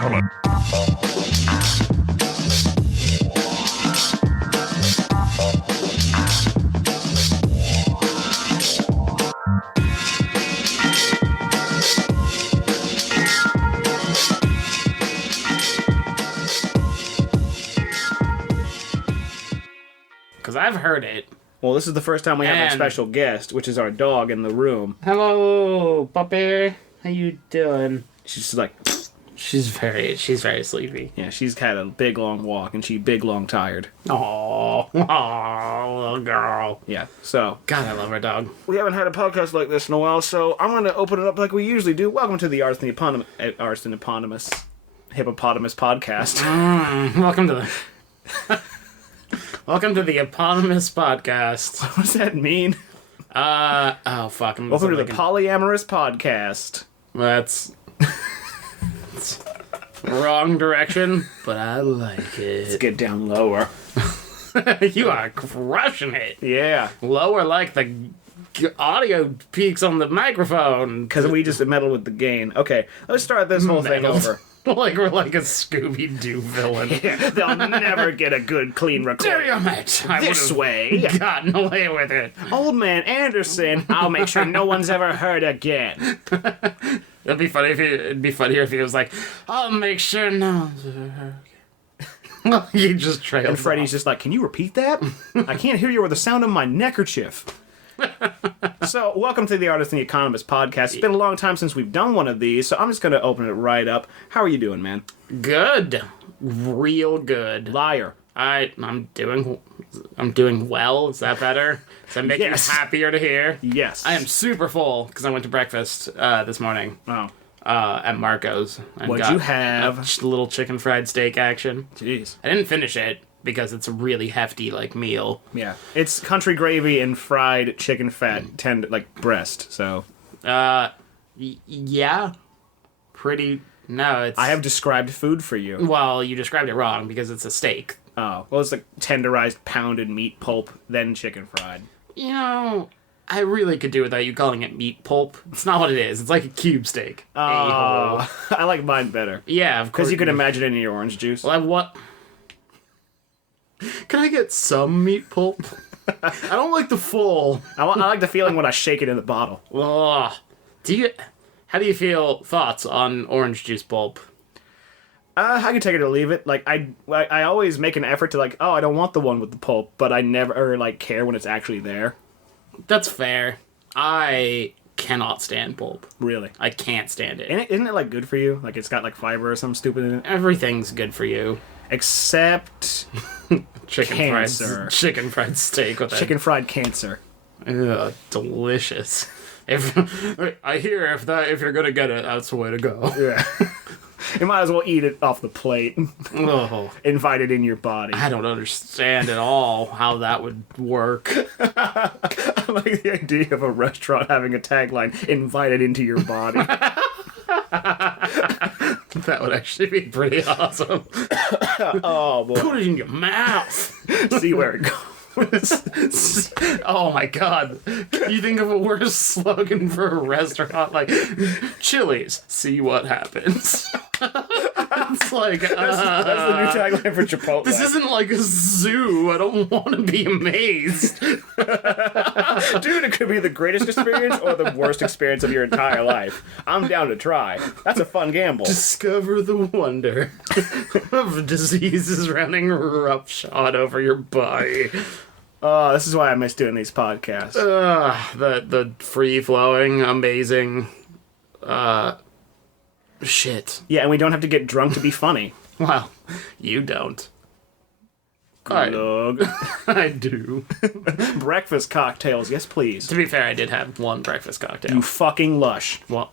gentlemen. Because I've heard it. Well, this is the first time we have a special guest, which is our dog in the room. Hello, puppy. How you doing? She's just like... She's very sleepy. Yeah, she's had a big, long walk, and she's big, long, tired. Aww, little girl. Yeah, so... God, I love our dog. We haven't had a podcast like this in a while, so I'm going to open it up like we usually do. Welcome to the Arts and Eponymous Hippopotamus podcast. Welcome to the... Welcome to the Eponymous podcast. What does that mean? Oh, fuck. Welcome to the Polyamorous podcast. That's wrong direction, but I like it. Let's get down lower. You are crushing it. Yeah. Lower like the audio peaks on the microphone. Because we just meddled with the gain. Okay, let's start this whole thing over. Like we're like a Scooby-Doo villain. Yeah, they'll never get a good, clean recording. Damn it! I This way. gotten away with it. Old man Anderson, I'll make sure no one's ever heard again. It'd be funnier if he was like, I'll make sure no one's ever heard again. He just trails And Freddy's off. just like, can you repeat that? I can't hear you with the sound of my neckerchief. So, welcome to the Artist and the Economist podcast. It's been a long time since we've done one of these, so I'm just going to open it right up. How are you doing, man? Good. Real good. Liar. I'm doing well. Is that better? Does that make Yes. you happier to hear? Yes. I am super full because I went to breakfast this morning Oh, at Marco's. And What'd got you have? A little chicken fried steak action. jeez. I didn't finish it because it's a really hefty meal. Yeah. It's country gravy and fried chicken fat, like breast, so... Yeah. Pretty... No, it's... I have described food for you. Well, you described it wrong because it's a steak. Oh, well, it's like tenderized, pounded meat pulp, then chicken fried. You know, I really could do without you calling it meat pulp. It's not what it is. It's like a cube steak. A-hole. I like mine better. Yeah, of course. Because you can imagine it in your orange juice. Well, what? Can I get some meat pulp? I don't like the full. I like the feeling when I shake it in the bottle. Ugh. How do you feel? Thoughts on orange juice pulp? I can take it or leave it. Like, I always make an effort to, like, oh, I don't want the one with the pulp, but I never, care when it's actually there. That's fair. I cannot stand pulp. Really. I can't stand it. Isn't it, like, good for you? Like, it's got, like, fiber or something stupid in it? Everything's good for you. Except cancer. Chicken fried steak with Chicken fried cancer. Ugh, delicious. I hear if you're gonna get it, that's the way to go. Yeah. You might as well eat it off the plate. Oh, Invite it in your body. I don't understand at all how that would work. I like the idea of a restaurant having a tagline, invite it into your body. That would actually be pretty awesome. Oh, boy. Put it in your mouth. See where it goes. Oh my god. Can you think of a worse slogan for a restaurant? Like, Chili's, see what happens. It's like, That's the new tagline for Chipotle. this isn't like a zoo. I don't want to be amazed. Dude, it could be the greatest experience or the worst experience of your entire life. I'm down to try. That's a fun gamble. Discover the wonder of diseases running roughshod over your body. Oh, this is why I miss doing these podcasts. The free-flowing, amazing, shit. Yeah, and we don't have to get drunk to be funny. Well, you don't. Glug. I do. Breakfast cocktails, yes please. To be fair, I did have one breakfast cocktail. You fucking lush. Well,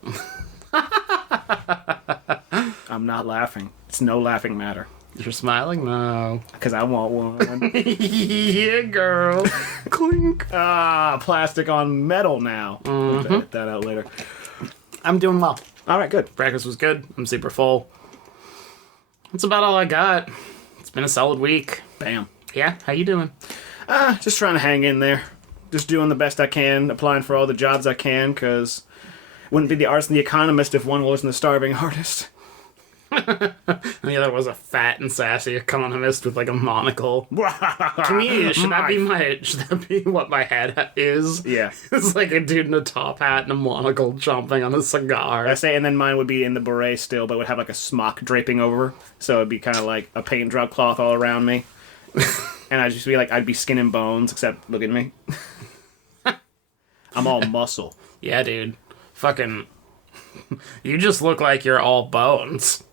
I'm not laughing. It's no laughing matter. you're smiling? No. Because I want one. Yeah, girl. Clink. Ah, plastic on metal now. Mm-hmm. Edit that out later. I'm doing well. All right, good. Breakfast was good. I'm super full. That's about all I got. It's been a solid week. Bam. Yeah, how you doing? Just trying to hang in there. Just doing the best I can, applying for all the jobs I can, because it wouldn't be the Arts and the Economist if one wasn't a starving artist. And the other was a fat and sassy economist with like a monocle. Comedian, should that be what my head is? Yeah. It's like a dude in a top hat and a monocle chomping on a cigar. I say, and then mine would be in the beret still, but would have like a smock draping over, so it'd be kind of like a paint drop cloth all around me. And I'd just be like, I'd be skin and bones, except look at me. I'm all muscle. Yeah, dude. Fucking... You just look like you're all bones.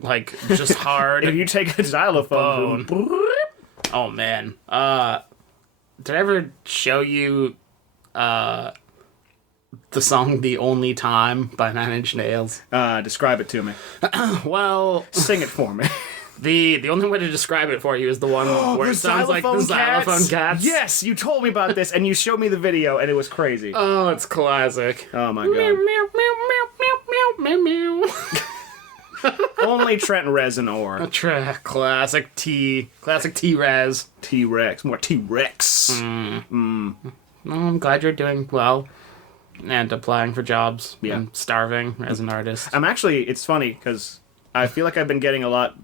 Like, just hard. If you take a xylophone... Oh, man. Did I ever show you the song The Only Time by Nine Inch Nails? Describe it to me. Well... Sing it for me. The only way to describe it for you is the one where it sounds like the xylophone cats. Yes, you told me about this, and you showed me the video, and it was crazy. Oh, it's classic. Oh my Meow, god. meow, meow, meow, meow, meow, meow. Only Trent Reznor. Classic T-Rez. T-Rex. More T-Rex. Well, I'm glad you're doing well and applying for jobs. Yeah. And starving as an artist. It's funny, because I feel like I've been getting a lot,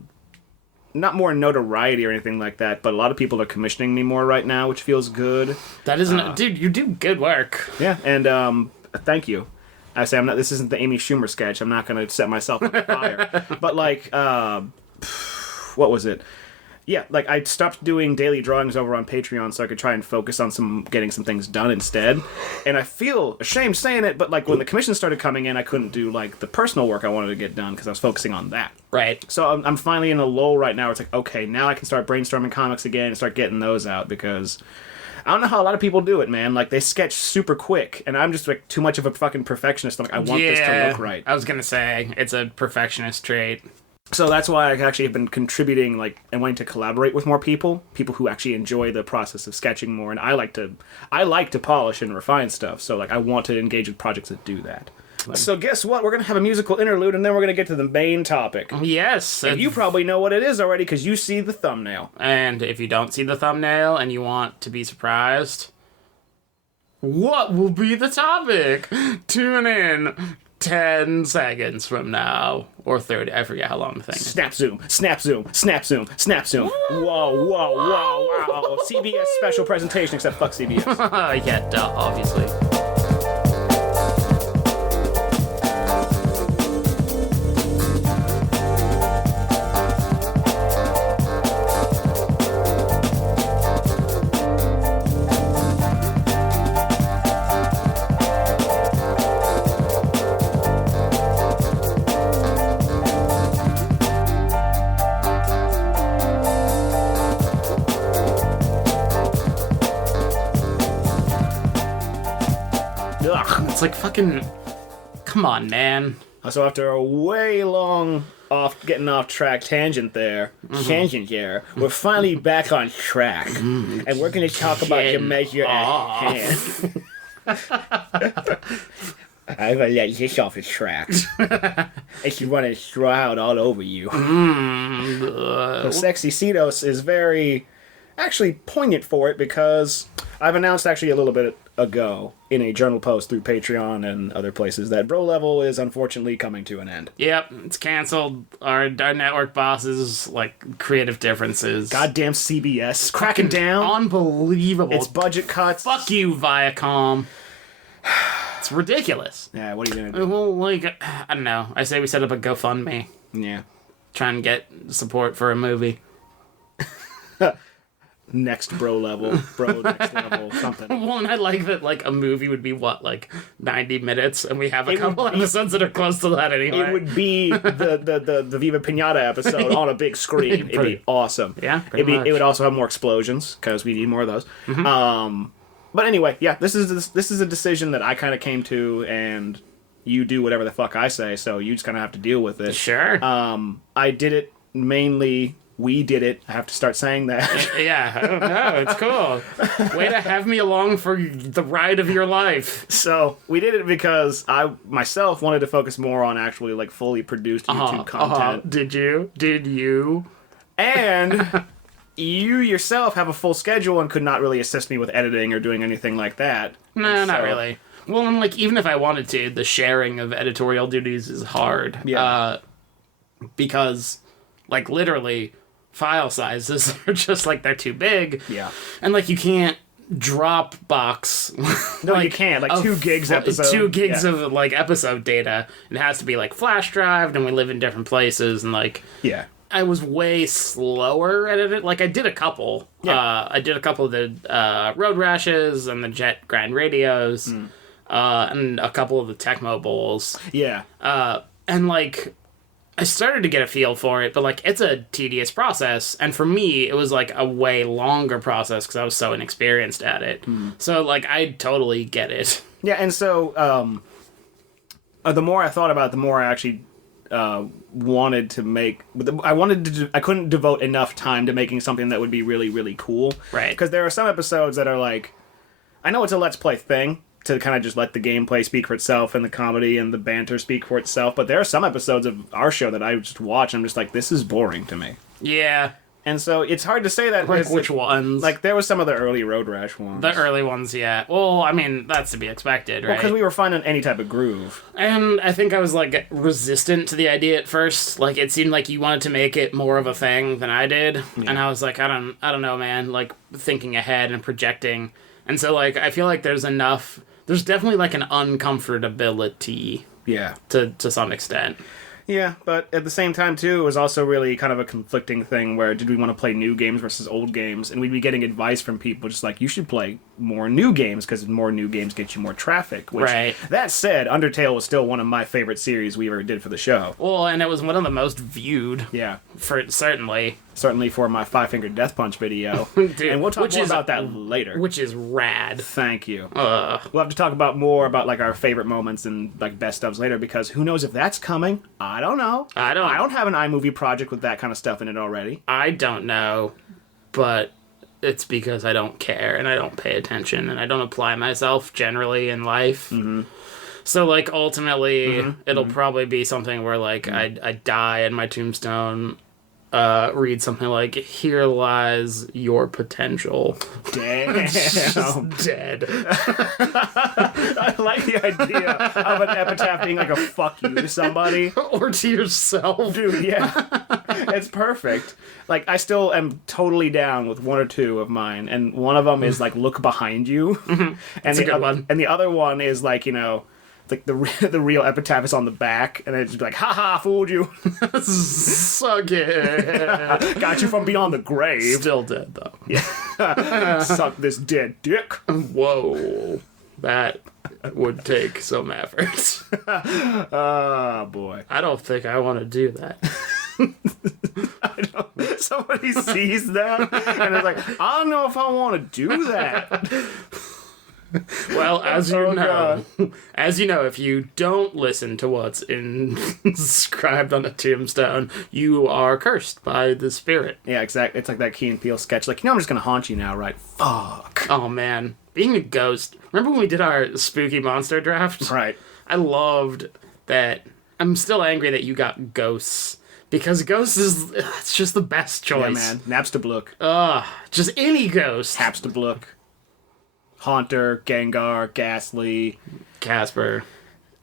not more notoriety or anything like that, but a lot of people are commissioning me more right now, which feels good. That isn't... dude, you do good work. Yeah, and thank you. I say this isn't the Amy Schumer sketch. I'm not going to set myself on fire. But like, what was it? Yeah, like I stopped doing daily drawings over on Patreon so I could try and focus on getting some things done instead. And I feel ashamed saying it, but like when the commissions started coming in, I couldn't do like the personal work I wanted to get done because I was focusing on that. Right. So I'm finally in a lull right now. Where it's like, okay, now I can start brainstorming comics again and start getting those out because I don't know how a lot of people do it, man. Like they sketch super quick, and I'm just like too much of a fucking perfectionist. I'm like, I want this to look right. I was gonna say it's a perfectionist trait. So that's why I actually have been contributing, like, and wanting to collaborate with more people who actually enjoy the process of sketching more. And I like to polish and refine stuff. So like, I want to engage with projects that do that. So guess what? We're gonna have a musical interlude, and then we're gonna get to the main topic. Yes, And you probably know what it is already because you see the thumbnail. And if you don't see the thumbnail and you want to be surprised, what will be the topic? Tune in 10 seconds from now. Or 30. I forget how long the thing is. Snap zoom, snap zoom, snap zoom, snap zoom. Whoa, whoa, whoa, whoa. CBS special presentation, except fuck CBS. Yeah, duh, obviously. It's like fucking... Come on, man. So after a way long getting off track tangent there, we're finally back on track. And we're going to talk about your measure at hand. I'm going to let this off the tracks. It's running shroud all over you. So Sexy Cetos is very... actually poignant for it because I've announced actually a little bit ago in a journal post through Patreon and other places that Bro Level is unfortunately coming to an end. Yep, it's canceled. Our network bosses, like, creative differences. Goddamn CBS. Cracking down. Unbelievable. It's budget cuts. Fuck you, Viacom. It's ridiculous. Yeah, what are you gonna do? Well, like, I don't know. I say we set up a GoFundMe. Yeah. Try and get support for a movie. Next Bro Level. Bro Next Level. Something. Well, and I like that, like, a movie would be, what, like, 90 minutes? And we have a couple episodes that are close to that anyway. It would be the Viva Pinata episode on a big screen. It'd be awesome. Yeah, pretty much. It would also have more explosions, because we need more of those. Mm-hmm. But anyway, yeah, this is a decision that I kind of came to, and you do whatever the fuck I say, so you just kind of have to deal with it. Sure. I did it mainly... We did it. I have to start saying that. Yeah, I don't know. It's cool. Way to have me along for the ride of your life. So, we did it because I, myself, wanted to focus more on actually, like, fully produced YouTube content. Did you? Did you? And you yourself have a full schedule and could not really assist me with editing or doing anything like that. No, not really. Well, and, like, even if I wanted to, the sharing of editorial duties is hard. Yeah. because, like, literally, file sizes are just, like, they're too big. Yeah. And, like, you can't Dropbox. No, you can't. Like, 2 gigs episode. 2 gigs of, like, episode data. It has to be, like, flash drived, and we live in different places, and, like... Yeah. I was way slower at it. Like, I did a couple. Yeah. I did a couple of the Road Rashes and the Jet Grind Radios, and a couple of the Tecmo Bowls. Yeah. And, like, I started to get a feel for it, but, like, it's a tedious process. And for me, it was, like, a way longer process because I was so inexperienced at it. So, like, I totally get it. Yeah, and so the more I thought about it, the more I actually wanted to make... I couldn't devote enough time to making something that would be really, really cool. Right. Because there are some episodes that are like... I know it's a Let's Play thing, to kind of just let the gameplay speak for itself and the comedy and the banter speak for itself, but there are some episodes of our show that I just watch and I'm just like, this is boring to me. Yeah. And so it's hard to say that. Like, which ones? Like, there was some of the early Road Rash ones. The early ones, yeah. Well, I mean, that's to be expected, right? Because we were finding any type of groove. And I think I was, like, resistant to the idea at first. Like, it seemed like you wanted to make it more of a thing than I did. Yeah. And I was like, I don't know, man. Like, thinking ahead and projecting. And so, like, I feel like there's definitely, like, an uncomfortability. Yeah. To some extent. Yeah, but at the same time, too, it was also really kind of a conflicting thing where did we want to play new games versus old games? And we'd be getting advice from people just like, you should play more new games because more new games get you more traffic. Which, right. That said, Undertale was still one of my favorite series we ever did for the show. Well, and it was one of the most viewed. Yeah. Certainly for my 5-Finger Death Punch video. Dude, and we'll talk more about that later. Which is rad. Thank you. We'll have to talk more about like our favorite moments and like best ofs later because who knows if that's coming? I don't know. I don't have an iMovie project with that kind of stuff in it already. I don't know, but it's because I don't care and I don't pay attention and I don't apply myself generally in life. Mm-hmm. So, like, ultimately, it'll probably be something where, like, I die and my tombstone read something like, here lies your potential. Damn. Just dead. I like the idea of an epitaph being like a fuck you to somebody. Or to yourself. Dude, yeah. It's perfect. Like, I still am totally down with 1 or 2 of mine, and one of them is, like, look behind you. That's a good one. And the other one is, like, you know... Like, the real epitaph is on the back, and it's just like, ha-ha, fooled you. Suck it. Got you from beyond the grave. Still dead, though. Yeah. Suck this dead dick. Whoa. That would take some effort. Oh, boy. I don't think I want to do that. Somebody sees that, and it's like, I don't know if I want to do that. Well, as you know, if you don't listen to what's inscribed on a tombstone, you are cursed by the spirit. Yeah, exactly. It's like that Key and Peele sketch. Like, I'm just gonna haunt you now, right? Fuck. Oh man, being a ghost. Remember when we did our spooky monster draft? Right. I loved that. I'm still angry that you got ghosts. Because ghosts it's just the best choice. Yeah, man. Napstablook. Just any ghost. Napstablook. Haunter, Gengar, Ghastly, Casper.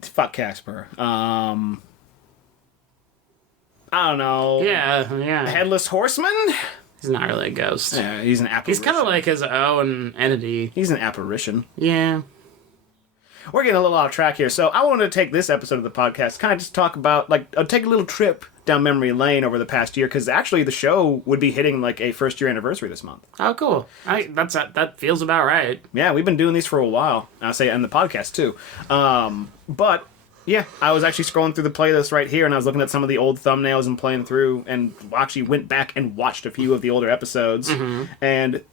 Fuck Casper. I don't know. Yeah. Headless Horseman? He's not really a ghost. Yeah, he's an apparition. He's kind of like his own entity. He's an apparition. Yeah. We're getting a little off track here, so I wanted to take this episode of the podcast, kind of just talk about, like, take a little trip down memory lane over the past year, because actually the show would be hitting, like, a first-year anniversary this month. Oh, cool. That feels about right. Yeah, we've been doing these for a while. I'll say, and the podcast, too. But, yeah, I was actually scrolling through the playlist right here, and I was looking at some of the old thumbnails and playing through, and actually went back and watched a few of the older episodes, and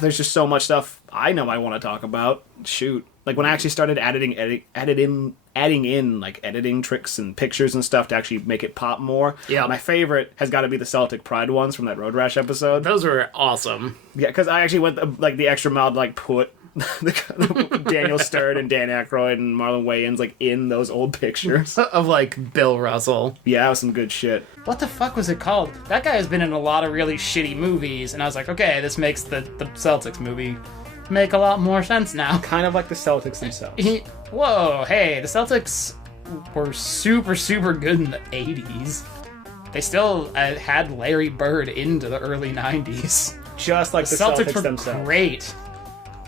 there's just so much stuff I know I want to talk about. Shoot. Like, when I actually started adding in like editing tricks and pictures and stuff to actually make it pop more. Yeah. My favorite has got to be the Celtic Pride ones from that Road Rash episode. Those were awesome. Yeah, because I actually went like the extra mile to like put Daniel Stern and Dan Aykroyd and Marlon Wayans like in those old pictures of like Bill Russell. Yeah, that was some good shit. What the fuck was it called? That guy has been in a lot of really shitty movies, and I was like, okay, this makes the Celtics movie make a lot more sense now. Kind of like the Celtics themselves. Whoa, hey, the Celtics were super, super good in the 80s. they still had Larry Bird into the early 90s. Just like the Celtics Celtics were themselves. great.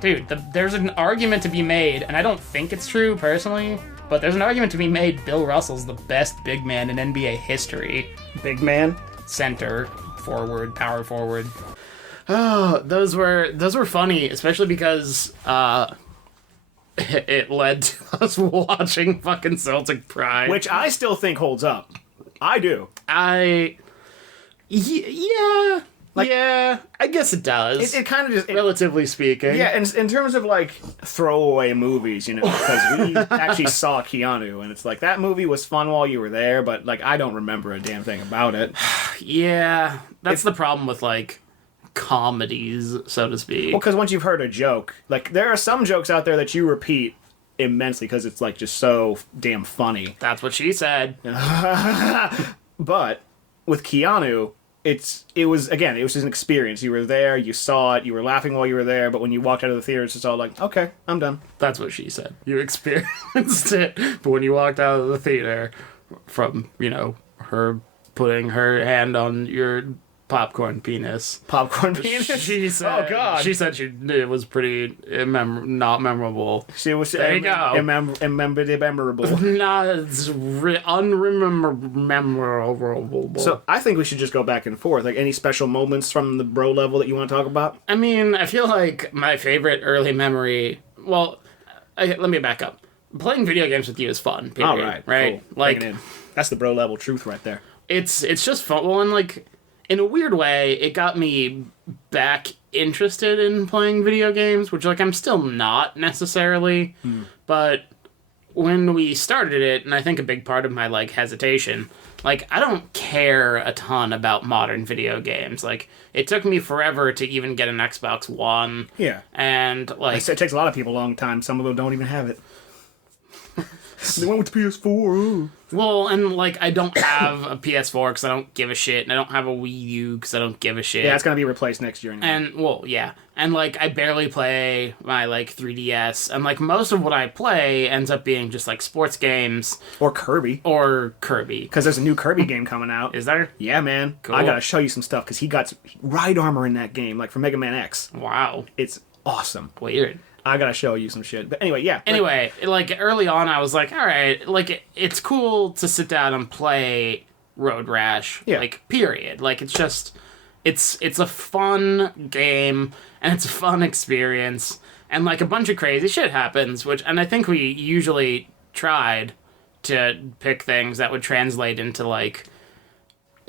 Dude, there's an argument to be made, and I don't think it's true personally, but there's an argument to be made Bill Russell's the best big man in NBA history. Big man. Center, forward, power forward. Oh, those were funny, especially because it led to us watching fucking Celtic Pride. Which I still think holds up. I do. Yeah. Yeah, I guess it does. It kind of just... relatively speaking. Yeah, in terms of, like, throwaway movies, you know, because we actually saw Keanu, and it's like, that movie was fun while you were there, but, like, I don't remember a damn thing about it. Yeah, that's the problem with, like, comedies, so to speak. Well, because once you've heard a joke, like, there are some jokes out there that you repeat immensely because it's, like, just so damn funny. That's what she said. But with Keanu... It was just an experience. You were there, you saw it, you were laughing while you were there, but when you walked out of the theater, it's just all like, okay, I'm done. That's what she said. You experienced it, but when you walked out of the theater from, you know, her putting her hand on your popcorn penis. Popcorn penis? She said, oh, God. She said it was pretty not memorable. She was there you go. Memorable. Not unmemorable. So I think we should just go back and forth. Like, any special moments from the bro level that you want to talk about? I mean, I feel like my favorite early memory... Well, let me back up. Playing video games with you is fun, period. All right. Right? Cool. Like, that's the bro level truth right there. It's just fun. Well, and, like, in a weird way, it got me back interested in playing video games, which, like, I'm still not necessarily. But when we started it, and I think a big part of my, like, hesitation... Like, I don't care a ton about modern video games. Like, it took me forever to even get an Xbox One. Yeah. And, like... It takes a lot of people a long time. Some of them don't even have it. They went with the PS4. Ooh. Well, and, like, I don't have a PS4 because I don't give a shit, and I don't have a Wii U because I don't give a shit. Yeah, it's going to be replaced next year anyway. And, well, yeah. And, like, I barely play my, like, 3DS, and, like, most of what I play ends up being just, like, sports games. Or Kirby. Because there's a new Kirby game coming out. Is there? Yeah, man. Cool. I got to show you some stuff, because he got ride armor in that game, like, from Mega Man X. Wow. It's awesome. Weird. I gotta show you some shit. But anyway, yeah. Anyway, like early on, I was like, all right, like it's cool to sit down and play Road Rash. Yeah. Like, period. Like, it's just, it's a fun game and it's a fun experience and like a bunch of crazy shit happens. And I think we usually tried to pick things that would translate into like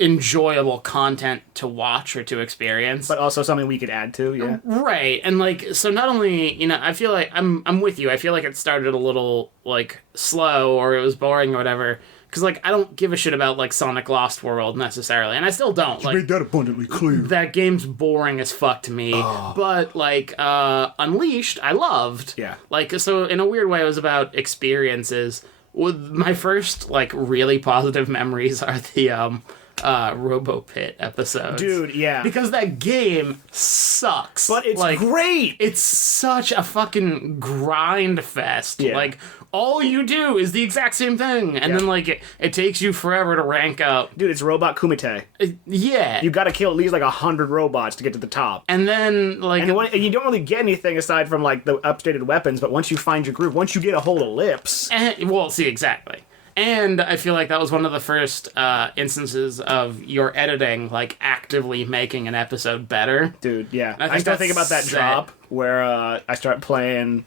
enjoyable content to watch or to experience, but also something we could add to. Yeah, right. And like, so not only, you know, I feel like I'm with you. I feel like it started a little like slow or it was boring or whatever, because like I don't give a shit about like Sonic Lost World necessarily, and I still don't. You like, made that abundantly clear. That game's boring as fuck to me. But like Unleashed I loved. Yeah, like, so in a weird way it was about experiences. With my first like really positive memories are the RoboPit episodes. Dude, yeah. Because that game sucks. But it's like, great! It's such a fucking grind fest. Yeah. Like, all you do is the exact same thing. And then, like, it takes you forever to rank up. Dude, it's Robot Kumite. Yeah. You gotta kill at least, like, 100 robots to get to the top. And then, like... And you don't really get anything aside from, like, the updated weapons, but once you find your groove, once you get a hold of Lips... well, see, exactly. And I feel like that was one of the first instances of your editing, like, actively making an episode better. Dude, yeah. I still think about that drop where I start playing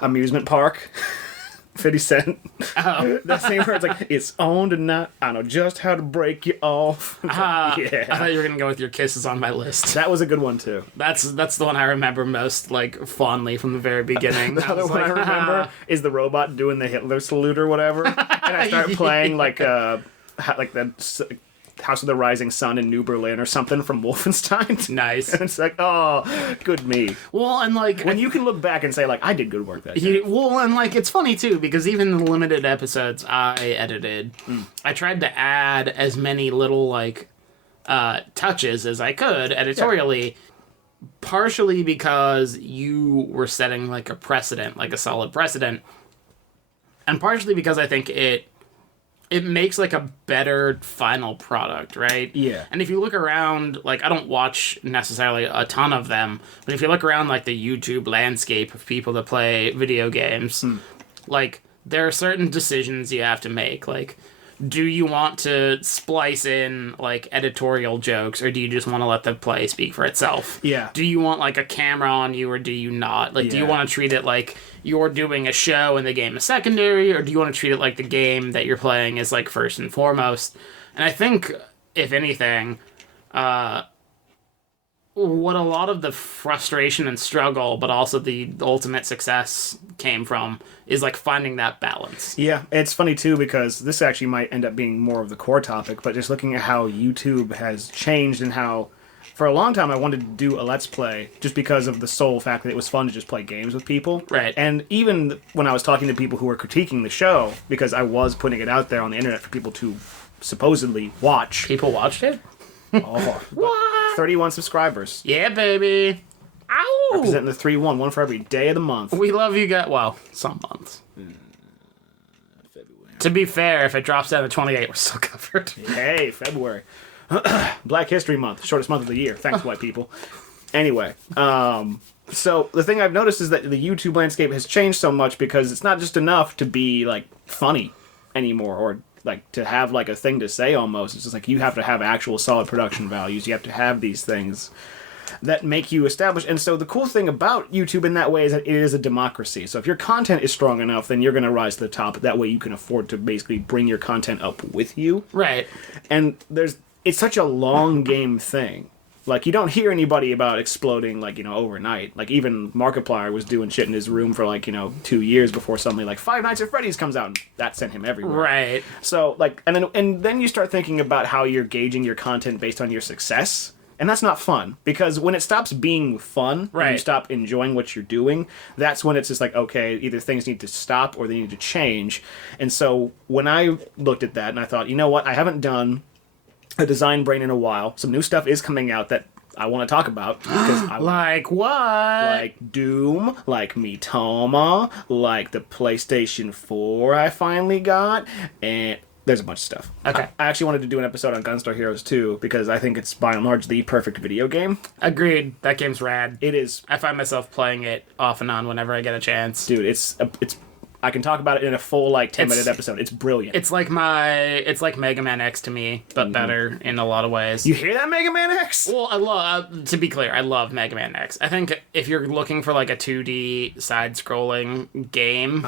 Amusement Park, 50 Cent. Oh. That scene where it's like, it's on tonight, I know just how to break you off. Yeah. Yeah. I thought you were going to go with Your Kisses on My List. That was a good one, too. That's the one I remember most, like, fondly from the very beginning. The other one I remember is the robot doing the Hitler salute or whatever. And I start playing, like the House of the Rising Sun in New Berlin or something from Wolfenstein. Nice. And it's like, oh, good me. Well, and like... When you can look back and say, like, I did good work that day. Well, and like, it's funny, too, because even the limited episodes I edited, I tried to add as many little, like, touches as I could editorially, partially because you were setting, like, a precedent, like a solid precedent, and partially because I think it it makes like a better final product, right? Yeah. And if you look around, like I don't watch necessarily a ton of them, but if you look around like the YouTube landscape of people that play video games, like there are certain decisions you have to make. Like, do you want to splice in like editorial jokes, or do you just want to let the play speak for itself? Yeah. Do you want like a camera on you, or do you not? Like, do you Yeah. want to treat it like you're doing a show and the game is secondary, or do you want to treat it like the game that you're playing is like first and foremost? And I think, if anything, what a lot of the frustration and struggle, but also the ultimate success came from, is like finding that balance. Yeah, it's funny too because this actually might end up being more of the core topic, but just looking at how YouTube has changed and how for a long time I wanted to do a Let's Play just because of the sole fact that it was fun to just play games with people. Right. And even when I was talking to people who were critiquing the show, because I was putting it out there on the internet for people to supposedly watch. People watched it? Oh, What? 31 subscribers. Yeah, baby. Ow! Representing the 3-1, one for every day of the month. We love you guys. Well, some months. To be fair, if it drops down to 28, we're still covered. Hey, February. Black History Month, shortest month of the year. Thanks, white people. Anyway, so the thing I've noticed is that the YouTube landscape has changed so much because it's not just enough to be, like, funny anymore or, like, to have, like, a thing to say almost. It's just like you have to have actual solid production values. You have to have these things that make you established. And so the cool thing about YouTube in that way is that it is a democracy. So if your content is strong enough, then you're going to rise to the top. That way you can afford to basically bring your content up with you. Right. And it's such a long game thing. Like, you don't hear anybody about exploding, like, you know, overnight. Like, even Markiplier was doing shit in his room for, like, you know, 2 years before suddenly, like, Five Nights at Freddy's comes out, and that sent him everywhere. Right. So, like, and then you start thinking about how you're gauging your content based on your success. And that's not fun, because when it stops being fun, right, and you stop enjoying what you're doing, that's when it's just like, okay, either things need to stop or they need to change. And so when I looked at that and I thought, you know what, I haven't done a design brain in a while. Some new stuff is coming out that I want to talk about. Because like what? Like Doom, like Mitoma, like the PlayStation 4 I finally got, and there's a bunch of stuff. Okay. I actually wanted to do an episode on Gunstar Heroes 2 because I think it's by and large the perfect video game. Agreed. That game's rad. It is. I find myself playing it off and on whenever I get a chance. Dude, it's I can talk about it in a full, like, 10-minute episode. It's brilliant. It's like Mega Man X to me, but better in a lot of ways. You hear that, Mega Man X? Well, to be clear, I love Mega Man X. I think if you're looking for, like, a 2D side-scrolling game,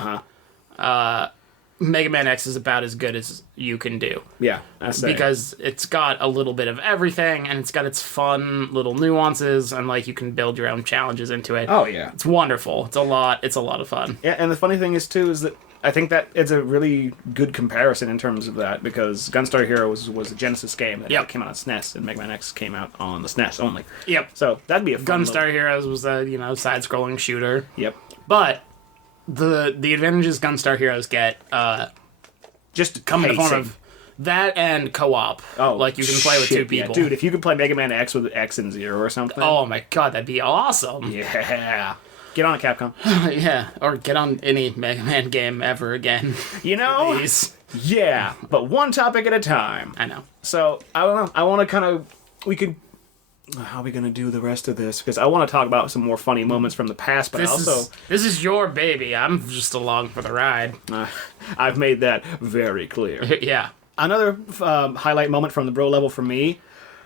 Mega Man X is about as good as you can do. Yeah, that's because it's got a little bit of everything, and it's got its fun little nuances, and like you can build your own challenges into it. Oh yeah, it's wonderful. It's a lot of fun. Yeah, and the funny thing is too is that I think that it's a really good comparison in terms of that, because Gunstar Heroes was a Genesis game that came out on SNES, and Mega Man X came out on the SNES only. Yep. So that'd be a fun Gunstar Heroes was a side-scrolling shooter. Yep. But the advantages Gunstar Heroes get just come in the form of that and co-op. Oh, like you can play with two people. Yeah. Dude, if you could play Mega Man X with X and Zero or something. Oh my god, that'd be awesome. Yeah. Get on it, Capcom. Yeah, or get on any Mega Man game ever again. You know? Please. Yeah, but one topic at a time. I know. So, I don't know. I want to kind of... How are we going to do the rest of this? Because I want to talk about some more funny moments from the past, but This is your baby. I'm just along for the ride. I've made that very clear. Yeah. Another highlight moment from the bro level for me,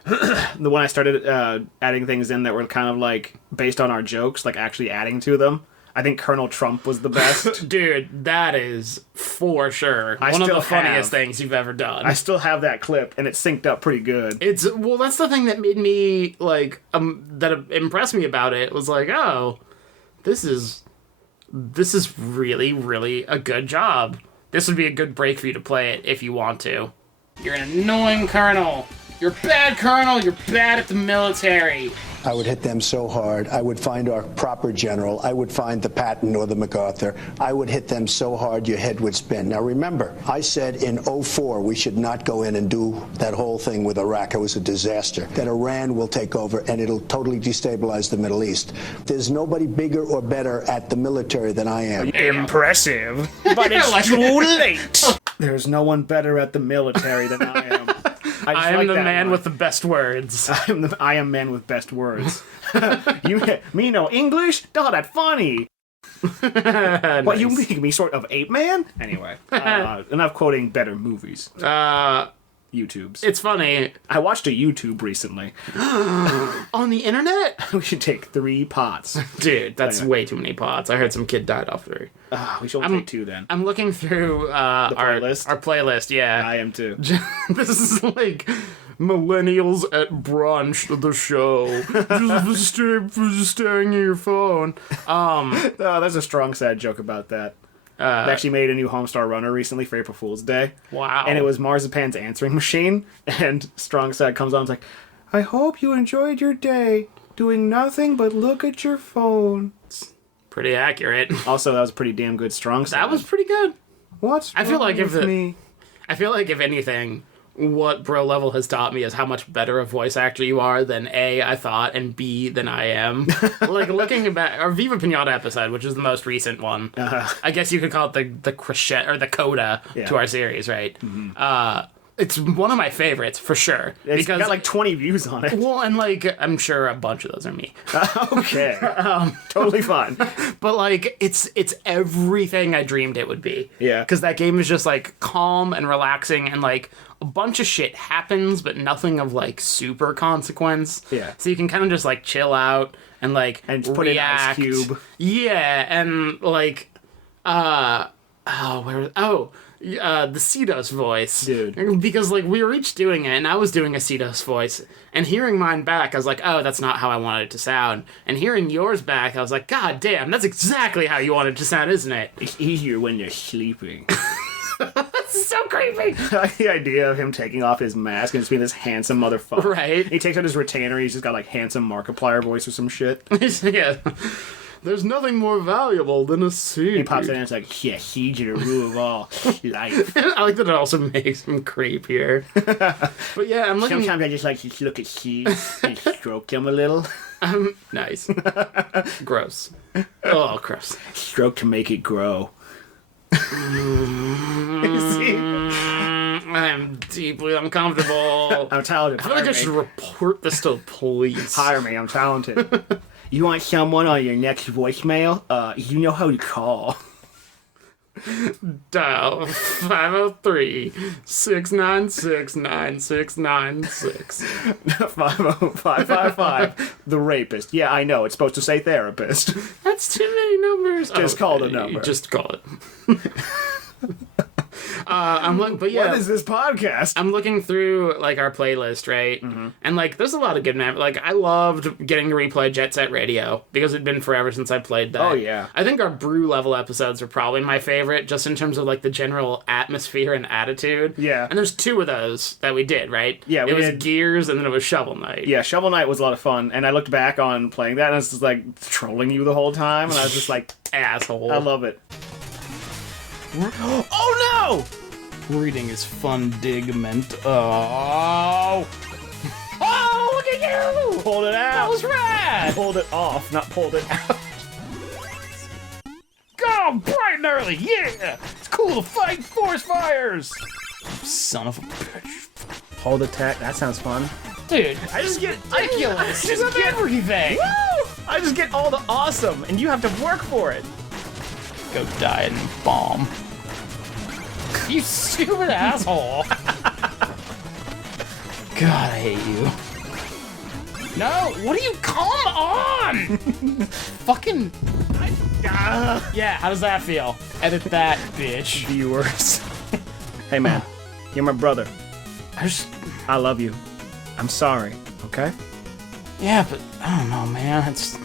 the one I started adding things in that were kind of like based on our jokes, like actually adding to them. I think Colonel Trump was the best. Dude, that is for sure one of the funniest things you've ever done. I still have that clip, and it's synced up pretty good. That's the thing that made me, like, that impressed me about it, was like, oh, this is really, really a good job. This would be a good break for you to play it if you want to. You're an annoying colonel. You're bad, Colonel. You're bad at the military. I would hit them so hard. I would find our proper general. I would find the Patton or the MacArthur. I would hit them so hard your head would spin. Now remember, I said in '04 we should not go in and do that whole thing with Iraq. It was a disaster. That Iran will take over and it'll totally destabilize the Middle East. There's nobody bigger or better at the military than I am. Impressive, but it's too late. There's no one better at the military than I am. I am the man with the best words. I am man with best words. Me know English? Oh, that funny. Nice. What, you make me sort of ape man? Anyway, enough quoting better movies. YouTubes. It's funny. I watched a YouTube recently. On the internet? We should take 3 pots. Dude, that's way too many pots. I heard some kid died off 3. We should only take 2 then. I'm looking through our playlist, yeah. I am too. This is like millennials at brunch, the show. just staring at your phone. Oh, there's a strong sad joke about that. They actually made a new Homestar Runner recently for April Fool's Day. Wow. And it was Marzipan's answering machine. And Strong Sad comes on and is like, I hope you enjoyed your day doing nothing but look at your phone. Pretty accurate. Also, that was a pretty damn good Strong Sad. That was pretty good. What's wrong with me? I feel like if anything, what Bro Level has taught me is how much better a voice actor you are than A, I thought, and B, than I am. Like, looking back, our Viva Pinata episode, which is the most recent one, I guess you could call it the crescendo, or the coda to our series, right? Mm-hmm. It's one of my favorites, for sure. It's got like 20 views on it. Well, and like, I'm sure a bunch of those are me. Okay. Totally fine. But like, it's everything I dreamed it would be. Yeah. Because that game is just like calm and relaxing, and like a bunch of shit happens, but nothing of like super consequence. Yeah. So you can kind of just like chill out and like and put in Ice Cube. Yeah, and like, the Cedos voice. Dude. Because, like, we were each doing it, and I was doing a Cedos voice, and hearing mine back, I was like, oh, that's not how I wanted it to sound. And hearing yours back, I was like, God damn, that's exactly how you want it to sound, isn't it? It's easier when you're sleeping. That's so creepy! I like the idea of him taking off his mask and just being this handsome motherfucker. Right. He takes out his retainer, he's just got, like, handsome Markiplier voice or some shit. Yeah. There's nothing more valuable than a seed. He pops in and it's like, yeah, seeds are the rule of all life. I like that it also makes him creepier. But yeah, I'm looking... Sometimes I just like to look at seeds and stroke them a little. Nice. Gross. Oh, gross. Stroke to make it grow. I'm deeply uncomfortable. I'm talented. I feel like I should report this to the police. Hire me, I'm talented. You want someone on your next voicemail? You know how to call. Dial 503-696-9696. 50555. The rapist. Yeah, I know. It's supposed to say therapist. That's too many numbers. Just call the number. Just call it. But yeah, what is this podcast? I'm looking through like our playlist, right? Mm-hmm. And like, there's a lot of good like I loved getting to replay Jet Set Radio because it'd been forever since I played that. Oh yeah. I think our Brew Level episodes are probably my favorite, just in terms of like the general atmosphere and attitude. Yeah. And there's 2 of those that we did, right? Yeah, it was Gears and then it was Shovel Knight. Yeah, Shovel Knight was a lot of fun, and I looked back on playing that and I was just like trolling you the whole time, and I was just like, asshole. I love it. Oh no! Reading is fun, Digment. Oh! Oh, look at you! Pulled it out! That was rad! Pulled it off, not pulled it out. Go, bright and early, yeah! It's cool to fight forest fires! Son of a bitch. Hold attack, that sounds fun. Dude, I just get ridiculous. I just get everything. Woo! I just get all the awesome, and you have to work for it. Go die in the bomb. You stupid asshole. God, I hate you. No, what are you? Come on! Fucking. Yeah, how does that feel? Edit that, bitch. Viewers. Hey, man. You're my brother. I love you. I'm sorry, okay? Yeah, but I don't know, man. It's.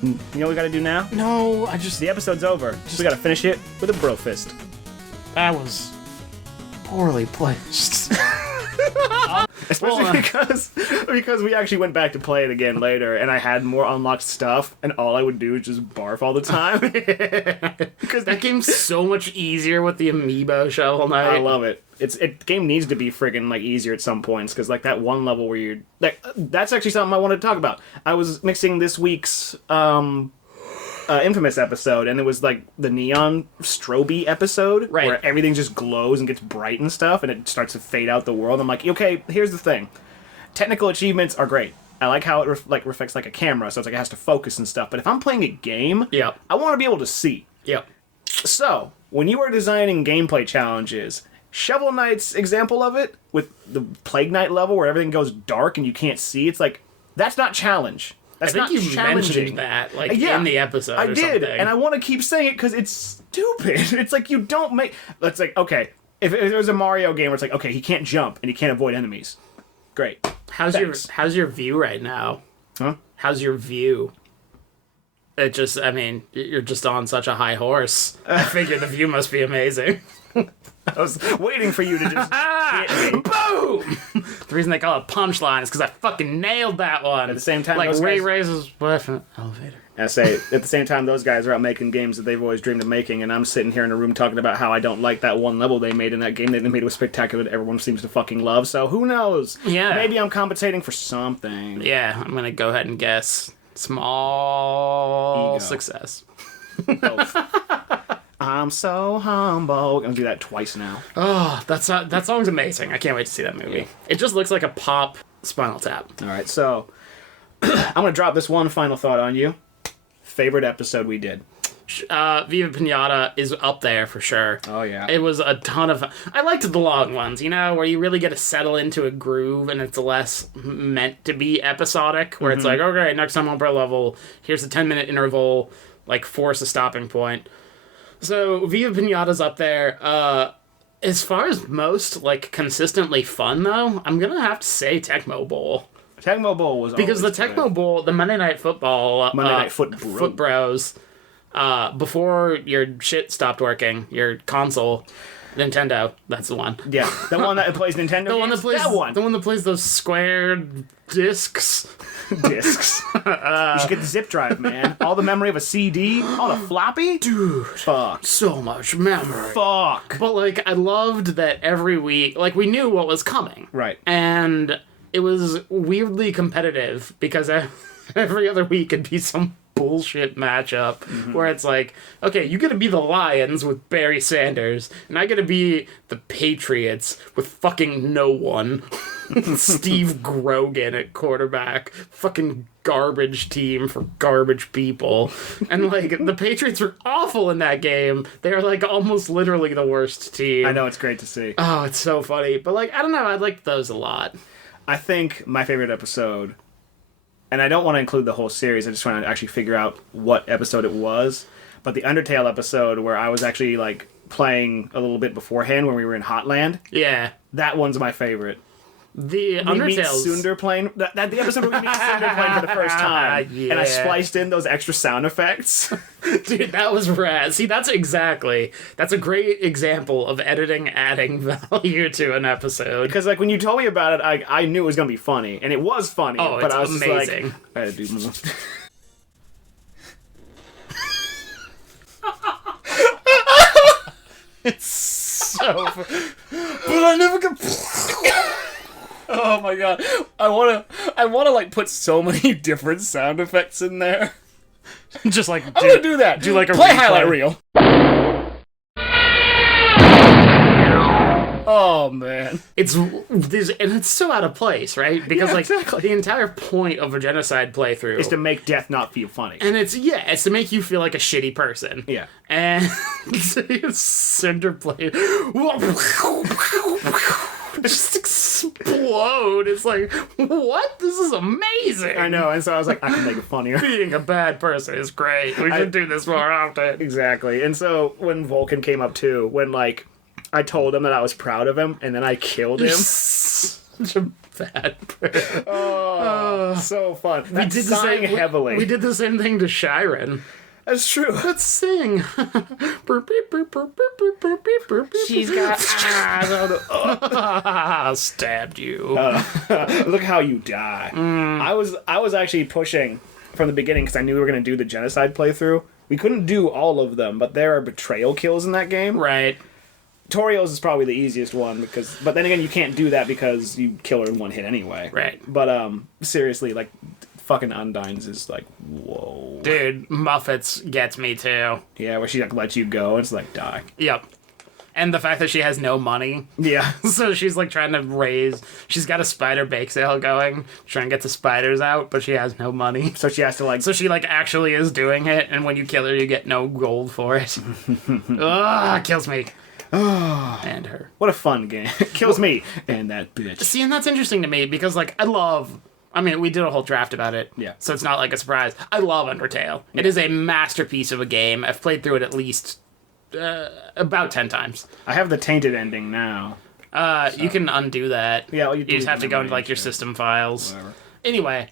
You know what we gotta do now? No, The episode's over. We gotta finish it with a bro fist. That was poorly placed. Especially because we actually went back to play it again later, and I had more unlocked stuff, and all I would do is just barf all the time. Because that game's so much easier with the amiibo Shovel Knight. I love it. The game needs to be friggin' like easier at some points, because like that one level where you're like, that's actually something I wanted to talk about. I was mixing this week's Infamous episode, and it was like the neon strobe episode, Right. where everything just glows and gets bright and stuff, and it starts to fade out the world. I'm like, okay, here's the thing. Technical achievements are great. I like how it reflects like a camera, so it's like it has to focus and stuff. But if I'm playing a game, Yep. I want to be able to see. Yep. So, when you are designing gameplay challenges, Shovel Knight's example of it, with the Plague Knight level where everything goes dark and you can't see, it's like, that's not challenge. That's I think not you challenging. mentioned that, like, in the episode I or did, something. and I want to keep saying it because it's stupid. It's like, you don't make... It's like, okay, if there was a Mario game where it's like, okay, he can't jump and he can't avoid enemies. Great. How's your view right now? Huh? How's your view? It just, I mean, you're just on such a high horse. I figure the view must be amazing. I was waiting for you to just hit me. Boom! The reason they call it punchline is because I fucking nailed that one. At the same time, like those Ray guys- raises with an elevator. I say, at the same time, those guys are out making games that they've always dreamed of making, and I'm sitting here in a room talking about how I don't like that one level they made in that game. They made it was spectacular that everyone seems to fucking love, so who knows? Yeah. Maybe I'm compensating for something. Yeah, I'm gonna go ahead and guess small Ego. success. Both. I'm so humble. I'm gonna do that twice now. Oh, that song's amazing. I can't wait to see that movie. Yeah. It just looks like a pop Spinal Tap. Alright, so I'm gonna drop this one final thought on you. Favorite episode we did. Viva Pinata is up there for sure. Oh, yeah. It was a ton of... I liked the long ones, you know, where you really get to settle into a groove and it's less meant to be episodic, where it's like, okay, next time on pro level, here's a 10-minute interval, like, force a stopping point. So, Viva Pinata's up there. As far as most, like, consistently fun, though, I'm gonna have to say Tecmo Bowl. Tecmo Bowl was Because the always Tecmo good. Bowl, the Monday Night Football... Monday Night Foot Bro. Foot Bros... before your shit stopped working, your console, Nintendo, that's the one. Yeah, the one that plays Nintendo The one that games? plays That one. The one that plays those square discs. Discs. You should get the zip drive, man. All the memory of a CD, all the floppy. Dude, Fuck. so much memory. Fuck. But like, I loved that every week, like, we knew what was coming. Right. And it was weirdly competitive because every other week it'd be some bullshit matchup where it's like, okay, you gotta be the Lions with Barry Sanders, and I gotta be the Patriots with fucking no one. Steve Grogan at quarterback. Fucking garbage team for garbage people. And like, the Patriots were awful in that game. They're like almost literally the worst team. I know, it's great to see. Oh, it's so funny. But like, I don't know, I liked those a lot. I think my favorite episode, and I don't want to include the whole series, I just want to actually figure out what episode it was, but the Undertale episode where I was actually like playing a little bit beforehand when we were in Hotland, Yeah. that one's my favorite. The We meet Undertale's... Sundar playing, the episode where we meet Sundar playing for the first time, Yeah. and I spliced in those extra sound effects. Dude, that was rad. See, that's a great example of editing adding value to an episode. Because like when you told me about it, I knew it was gonna be funny, and it was funny. Oh, but it's I was amazing. Just like, I had to do more. It's so... But I never can... Oh my god. I wanna like put so many different sound effects in there. Just like... I'm gonna do that. do like a Play replay. highlight reel. Oh man. It's so out of place, right? Because Yeah, like exactly. the entire point of a genocide playthrough Is to make death not feel funny. and it's to make you feel like a shitty person. Yeah. And Cinder Blade just explode. It's like, what? This is amazing. I know, and so I was like, I can make it funnier. Being a bad person is great. We should do this more often. Exactly. And so when Vulcan came up too, when like I told him that I was proud of him, and then I killed him. Such a bad person. So fun. We did the same heavily. We did the same thing to Shiren. That's true. Let's sing. She's got eyes on the... Stabbed you. Look how you die. I was actually pushing from the beginning because I knew we were going to do the genocide playthrough. We couldn't do all of them, but there are betrayal kills in that game. Right. Toriel's is probably the easiest one but then again you can't do that because you kill her in one hit anyway. Right. But seriously, like fucking Undyne's is like, whoa. Dude, Muffets gets me too. Yeah, where she like lets you go. It's like die. Yep. And the fact that she has no money. Yeah. So she's like trying to raise. She's got a spider bake sale going, trying to get the spiders out, but she has no money. So she has to like. So she like actually is doing it, and when you kill her, you get no gold for it. Ugh, kills me. And her. What a fun game. Kills me and that bitch. See, and that's interesting to me because like I mean, we did a whole draft about it. Yeah. So it's not like a surprise. I love Undertale. Yeah. It is a masterpiece of a game. I've played through it at least about 10 times. I have the tainted ending now. You can undo that. Yeah, you just have to go into like your system files. Whatever. Anyway,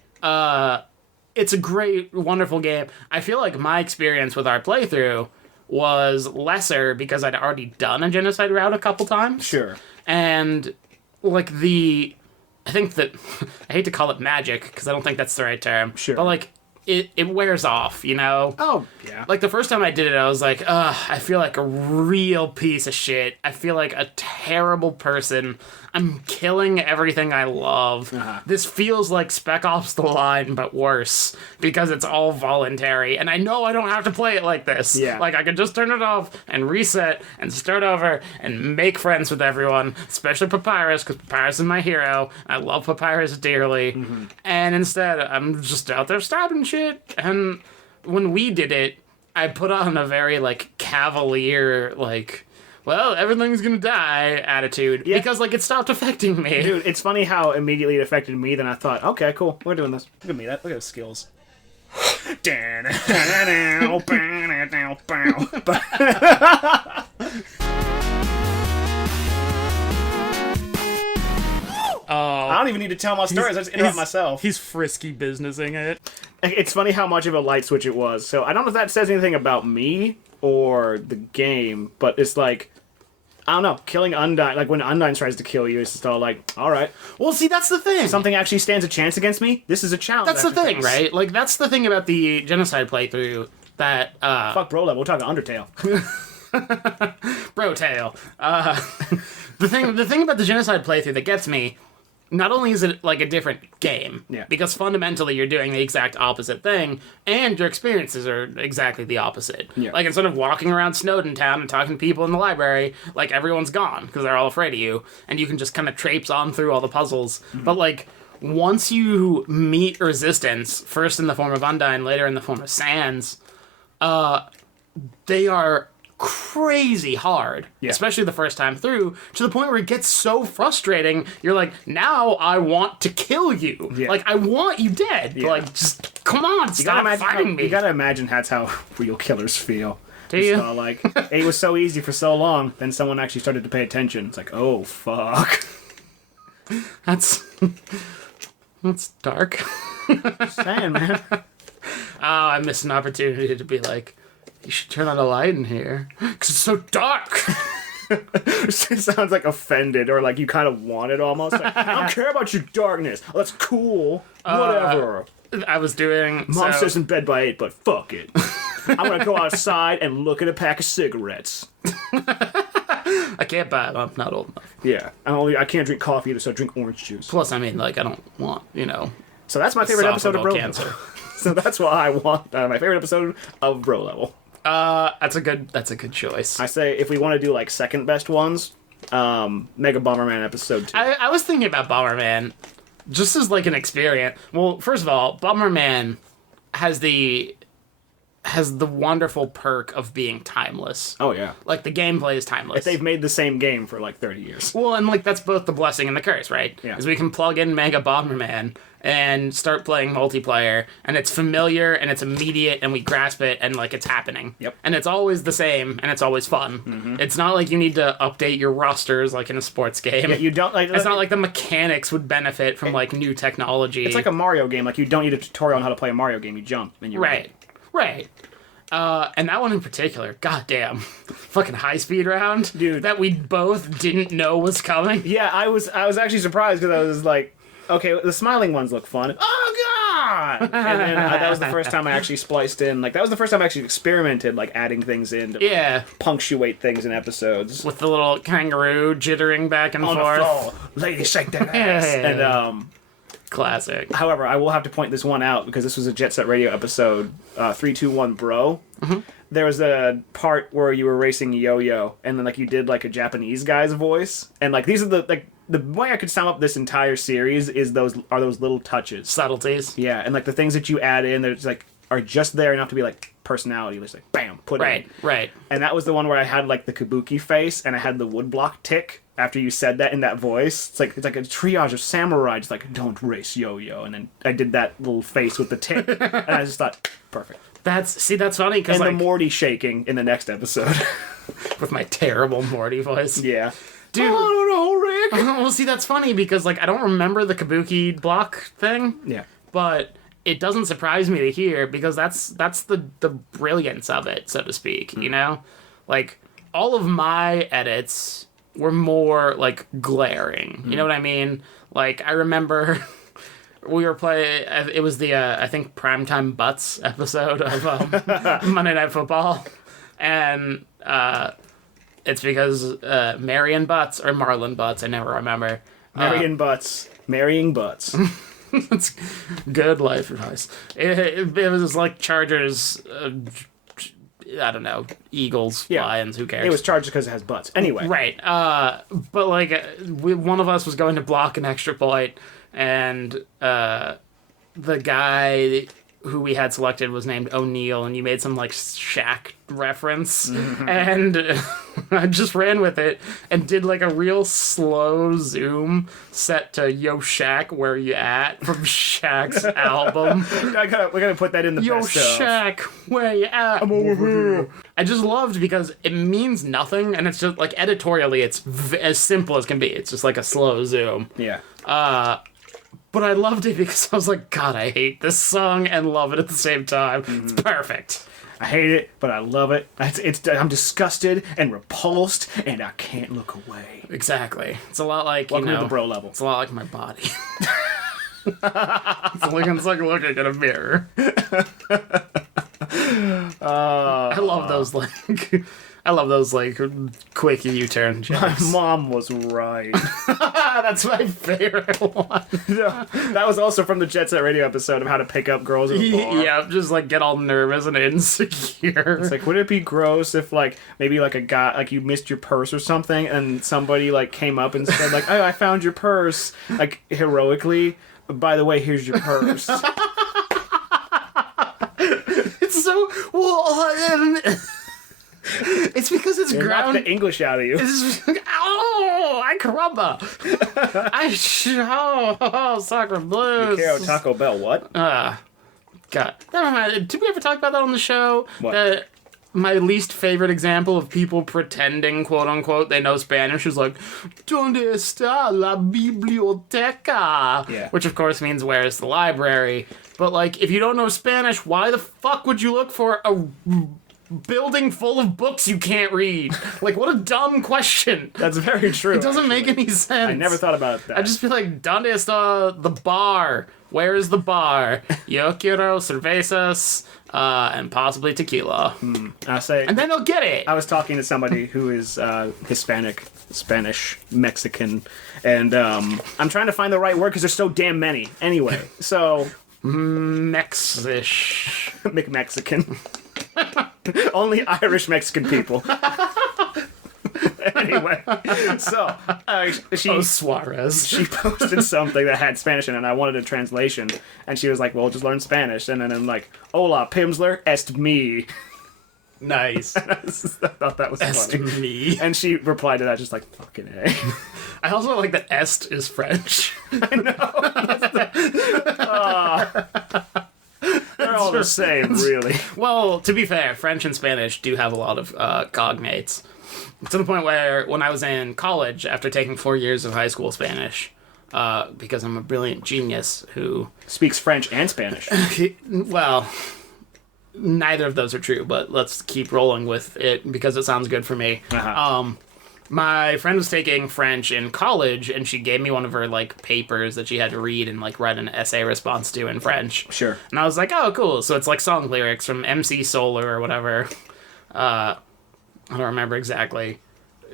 it's a great, wonderful game. I feel like my experience with our playthrough was lesser because I'd already done a genocide route a couple times. Sure. And like I think that I hate to call it magic because I don't think that's the right term. Sure. But like it wears off, you know? Oh, yeah. Like, the first time I did it, I was like, ugh, I feel like a real piece of shit. I feel like a terrible person. I'm killing everything I love. Uh-huh. This feels like Spec Ops The Line, but worse, because it's all voluntary. And I know I don't have to play it like this. Yeah. Like, I could just turn it off and reset and start over and make friends with everyone, especially Papyrus, because Papyrus is my hero. I love Papyrus dearly. Mm-hmm. And instead, I'm just out there stabbing shit. And when we did it, I put on a very, like, cavalier, like, well, everything's gonna die attitude. Yeah. Because, like, it stopped affecting me. Dude, it's funny how immediately it affected me, then I thought, okay, cool, we're doing this. Look at me, look at his skills. I don't even need to tell my stories, I just interrupt myself. He's frisky businessing it. It's funny how much of a light switch it was. So I don't know if that says anything about me or the game, but it's like, I don't know, killing Undyne, like when Undyne tries to kill you, it's just all like, alright. Well, see, that's the thing. Something actually stands a chance against me, this is a challenge. That's the thing, right? Like, that's the thing about the Genocide playthrough that, Fuck bro level, we're talking Undertale. Bro-tail. The thing about the Genocide playthrough that gets me, not only is it like a different game, yeah, because fundamentally you're doing the exact opposite thing, and your experiences are exactly the opposite. Yeah. Like, instead of walking around Snowden Town and talking to people in the library, like, everyone's gone because they're all afraid of you, and you can just kind of traipse on through all the puzzles. Mm-hmm. But, like, once you meet resistance, first in the form of Undyne, later in the form of Sans, they are crazy hard, especially the first time through, to the point where it gets so frustrating, you're like, now I want to kill you. Yeah. Like, I want you dead. Yeah. Like, just, come on, stop fighting me. You gotta imagine that's how real killers feel. Do you? Like, it was so easy for so long, then someone actually started to pay attention. It's like, oh, fuck. That's dark. Just saying, man. Oh, I missed an opportunity to be like, you should turn on a light in here, because it's so dark. It sounds like offended, or like you kind of want it almost. Like, I don't care about your darkness. Oh, that's cool. Whatever. I was doing... Mom says in bed by 8, but fuck it. I'm going to go outside and look at a pack of cigarettes. I can't buy them. I'm not old enough. Yeah. I can't drink coffee either, so I drink orange juice. Plus, I mean, like, I don't want, So that's my favorite episode of Bro Cancer. Level. So that's why I want my favorite episode of Bro Level. That's a good choice. I say if we want to do like second best ones, Mega Bomberman episode 2. I was thinking about Bomberman just as like an experience. Well, first of all, Bomberman has the wonderful perk of being timeless. Oh yeah. Like, the gameplay is timeless. If they've made the same game for like 30 years. Well, and like that's both the blessing and the curse, right? Yeah. Is we can plug in Mega Bomberman and start playing multiplayer, and it's familiar and it's immediate, and we grasp it, and like it's happening. Yep. And it's always the same, and it's always fun. Mm-hmm. It's not like you need to update your rosters like in a sports game. Yeah, you don't like. It's not like the mechanics would benefit from like new technology. It's like a Mario game. Like, you don't need a tutorial on how to play a Mario game. You jump and you right. And that one in particular, goddamn, fucking high speed round, dude, that we both didn't know was coming. Yeah, I was actually surprised because I was like, okay, the smiling ones look fun. Oh god! And then that was the first time I actually spliced in. Like, that was the first time I actually experimented, like adding things in to punctuate things in episodes with the little kangaroo jittering back and on forth. the floor. Lady, shake that ass. And Classic. However, I will have to point this one out because this was a Jet Set Radio episode, 321 Bro. Mm-hmm. There was a part where you were racing Yo-Yo, and then like you did like a Japanese guy's voice, and like these are the way I could sum up this entire series is those little touches, Subtleties. yeah, and like the things that you add in that like are just there enough to be like personality. Just like bam, put it in. Right. And that was the one where I had like the kabuki face, and I had the woodblock tick. After you said that in that voice, it's like a triage of samurai, just like don't race Yo-Yo, and then I did that little face with the tick, and I just thought perfect. That's funny because And like the Morty shaking in the next episode. with my terrible Morty voice. Yeah. Dude. I don't know, Rick. Well, see, that's funny because like I don't remember the kabuki block thing. Yeah. But it doesn't surprise me to hear because that's the brilliance of it, so to speak. You know, like all of my edits were more like glaring. You know what I mean? Like I remember we were playing. It was the I think Primetime Butts episode of Monday Night Football, and it's because Marion Butts or Marlon Butts. I never remember. Marrying butts. That's good life advice. It was like Chargers. I don't know, Eagles, Yeah. Lions, who cares? It was charged because it has butts. Anyway. Right. But like, one of us was going to block an extra point, and the guy who we had selected was named O'Neal, and you made some like Shaq reference, and I just ran with it and did like a real slow zoom set to "Yo Shaq, where you at?" from Shaq's album. We're gonna put that in the Yo best of. Shaq, where you at? I'm over here. I just loved because it means nothing, and it's just like editorially, it's as simple as can be. It's just like a slow zoom. Yeah. But I loved it because I was like, God, I hate this song and love it at the same time. It's perfect. I hate it, but I love it. I'm disgusted and repulsed, and I can't look away. Exactly. It's a lot like, Welcome you know, to the bro level. it's a lot like my body. It's like looking at a mirror. I love those quick U-turn jokes. My mom was right. That's my favorite one. That was also from the Jet Set Radio episode of how to pick up girls in a bar. Yeah, just like get all nervous and insecure. It's like, would it be gross if like maybe like a guy like you missed your purse or something, and somebody like came up and said like, "Oh, I found your purse," like heroically. By the way, here's your purse. It's so well. It's because it's Knock ground. the English out of you. Oh, I caramba! Soccer blues. Karo Taco Bell, what? God, never mind. Did we ever talk about that on the show? What? That my least favorite example of people pretending, quote unquote, they know Spanish is like, "Donde está la biblioteca?" Yeah. Which of course means where's the library. But like, if you don't know Spanish, why the fuck would you look for a building full of books you can't read? Like, what a dumb question. That's very true. It doesn't make any sense. I never thought about that. I'd just be like, ¿Dónde está the bar? Where is the bar? Yo quiero cervezas, and possibly tequila. I say, And then they'll get it. I was talking to somebody who is Hispanic, Spanish, Mexican, and I'm trying to find the right word because there's so damn many. Anyway, so Mexish. McMexican. Only Irish Mexican people. Anyway, so she Suarez. she posted something that had Spanish in it, and I wanted a translation, and she was like, "Well, just learn Spanish." And then I'm like, "Hola, Pimsler, est me." Nice. I thought that was funny. me. And she replied to that just like, "Fucking A." I also like that est is French. They're all the same, really. Well, to be fair, French and Spanish do have a lot of cognates. To the point where when I was in college, after taking 4 years of high school Spanish, because I'm a brilliant genius who... Speaks French and Spanish. Well, neither of those are true, but let's keep rolling with it because it sounds good for me. Uh-huh. My friend was taking French in college, and she gave me one of her, like, papers that she had to read and, like, write an essay response to in French. Sure. And I was like, oh, cool. So it's, like, song lyrics from MC Solar or whatever. I don't remember exactly.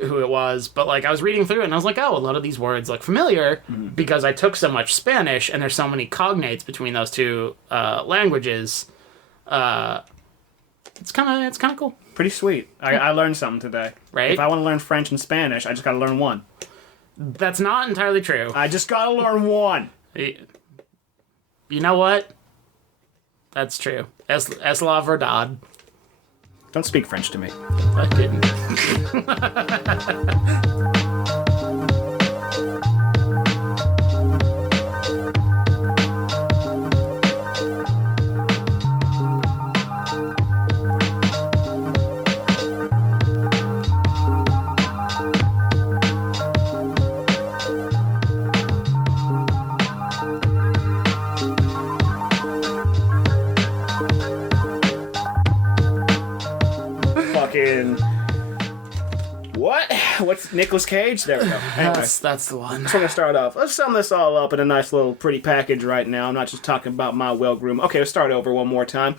who it was, but like I was reading through it and I was like, oh, a lot of these words look familiar because I took so much Spanish and there's so many cognates between those two languages. It's kind of cool. Pretty sweet. I learned something today. Right? If I want to learn French and Spanish, I just got to learn one. That's not entirely true. I just got to learn one. You know what? That's true. Es la verdad. Don't speak French to me. I didn't. Fucking... What? What's Nicolas Cage? There we go. Anyway. That's the one. So we're going to start off. Let's sum this all up in a nice little pretty package right now. I'm not just talking about my well-groomed... Okay, let's start over one more time.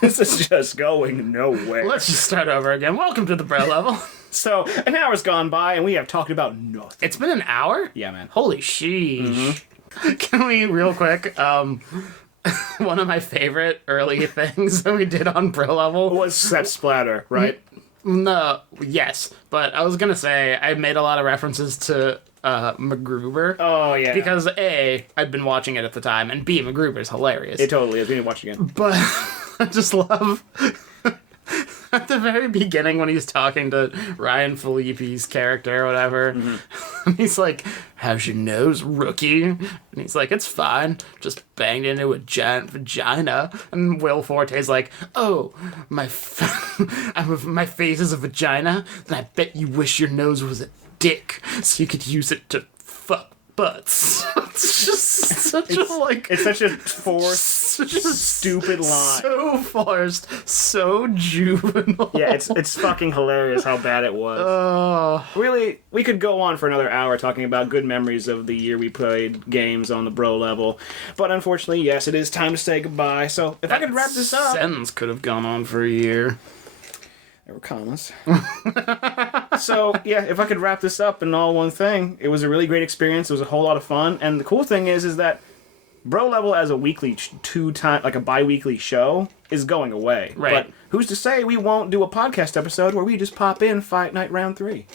This is just going nowhere. Let's just start over again. Welcome to the bro level. So, an hour's gone by and we have talked about nothing. It's been an hour? Yeah, man. Holy sheesh. Can we, real quick, one of my favorite early things that we did on bro level Was Set Splatter, right? No, yes, but I was gonna say I made a lot of references to MacGruber. Oh, yeah. Because A, I'd been watching it at the time, and B, MacGruber's hilarious. It totally is. We need to watch again. But I just love at the very beginning when he's talking to Ryan Phillippe's character or whatever, and he's like, "How's your nose, rookie?" And he's like, "It's fine. Just banged into a giant vagina." And Will Forte's like, "Oh, my face is a vagina. Then I bet you wish your nose was a dick so you could use it to fuck butts." It's just such It's such a forced, such a stupid line. so forced, so juvenile. Yeah, it's fucking hilarious how bad it was. Really, we could go on for another hour talking about good memories of the year we played games on the bro level. But unfortunately, yes, it is time to say goodbye. So if I could wrap this up... Sentence could have gone on for a year. There were commas. So, yeah, if I could wrap this up in all one thing, it was a really great experience. It was a whole lot of fun. And the cool thing is that Bro Level as a weekly, like a bi-weekly show is going away. Right. But who's to say we won't do a podcast episode where we just pop in Fight Night Round 3?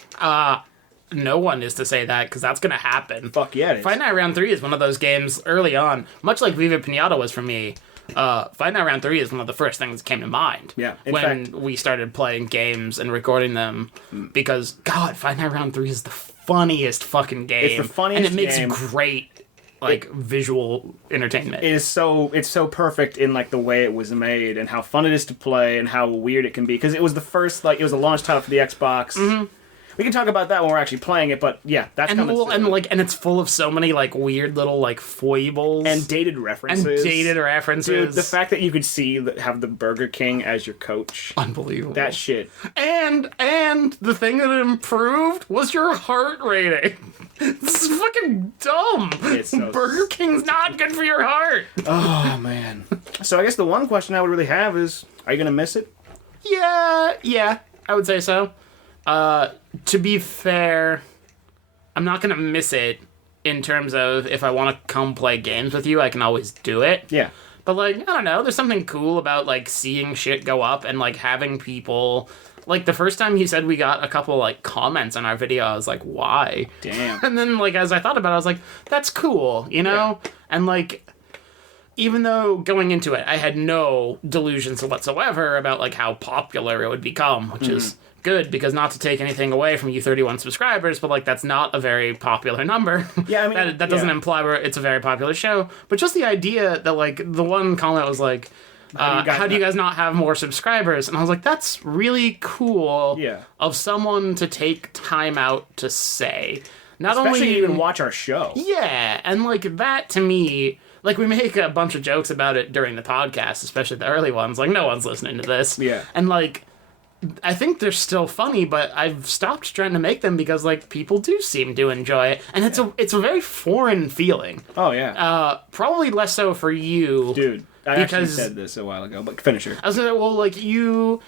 No one is to say that, because that's going to happen. Fuck yeah, it is. Fight Night Round 3 is one of those games early on, much like Viva Pinata was for me. Fight Night Round 3 is one of the first things that came to mind. Yeah, when we started playing games and recording them, because, God, Fight Night Round 3 is the funniest fucking game. It's the funniest and it makes game. Great, visual entertainment. It's so perfect in, like, the way it was made and how fun it is to play and how weird it can be. Because it was the first, it was a launch title for the Xbox. Mm-hmm. We can talk about that when we're actually playing it, but yeah, that's coming soon. And it's full of so many weird little foibles and dated references. Dude, the fact that you could have the Burger King as your coach, unbelievable. That shit. And the thing that improved was your heart rating. This is fucking dumb. It's so Burger King's not good for your heart. Oh man. So I guess the one question I would really have is, are you gonna miss it? Yeah, I would say so. To be fair, I'm not gonna miss it in terms of if I want to come play games with you, I can always do it. Yeah. But I don't know, there's something cool about seeing shit go up and having people. The first time he said we got a couple comments on our video, I was like, why? Damn. And then as I thought about it, I was like, that's cool, you know? Yeah. And even though going into it, I had no delusions whatsoever about how popular it would become, which is good, because not to take anything away from you 31 subscribers, but that's not a very popular number. Yeah, I mean that doesn't imply it's a very popular show, but just the idea that the one comment was how do you guys not have more subscribers? And I was like, that's really cool. Yeah. Of someone to take time out to say. Especially only even watch our show. Yeah, and that to me, we make a bunch of jokes about it during the podcast, especially the early ones. No one's listening to this. Yeah. And I think they're still funny, but I've stopped trying to make them because people do seem to enjoy it, and it's a very foreign feeling. Oh yeah. Probably less so for you, dude. I actually said this a while ago, but finish her. I was gonna say,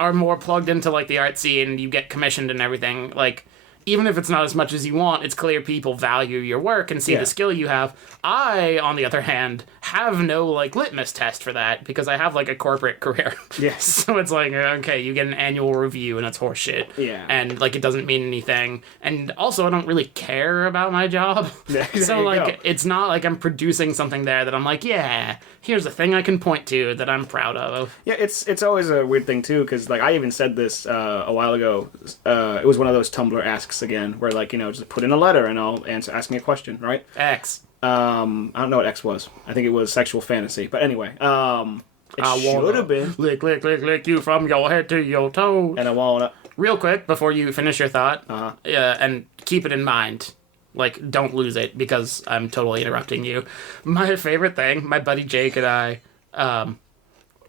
are more plugged into like the art scene and you get commissioned and everything, like even if it's not as much as you want, it's clear people value your work and see the skill you have. I, on the other hand, have no like litmus test for that because I have like a corporate career. Yes. So it's like, okay, you get an annual review and it's horseshit. Yeah. And like it doesn't mean anything. And also I don't really care about my job. Yeah, So like it's not like I'm producing something there that I'm like, yeah, here's a thing I can point to that I'm proud of. Yeah, it's always a weird thing too, because like I even said this a while ago. It was one of those Tumblr asks again, where like just put in a letter and I'll ask me a question, right? X. I don't know what X was. I think it was sexual fantasy, but anyway, it should have been lick you from your head to your toes. and I wanna. Real quick before you finish your thought, Uh-huh. and keep it in mind. Like, don't lose it because I'm totally interrupting you. My favorite thing, my buddy Jake and I,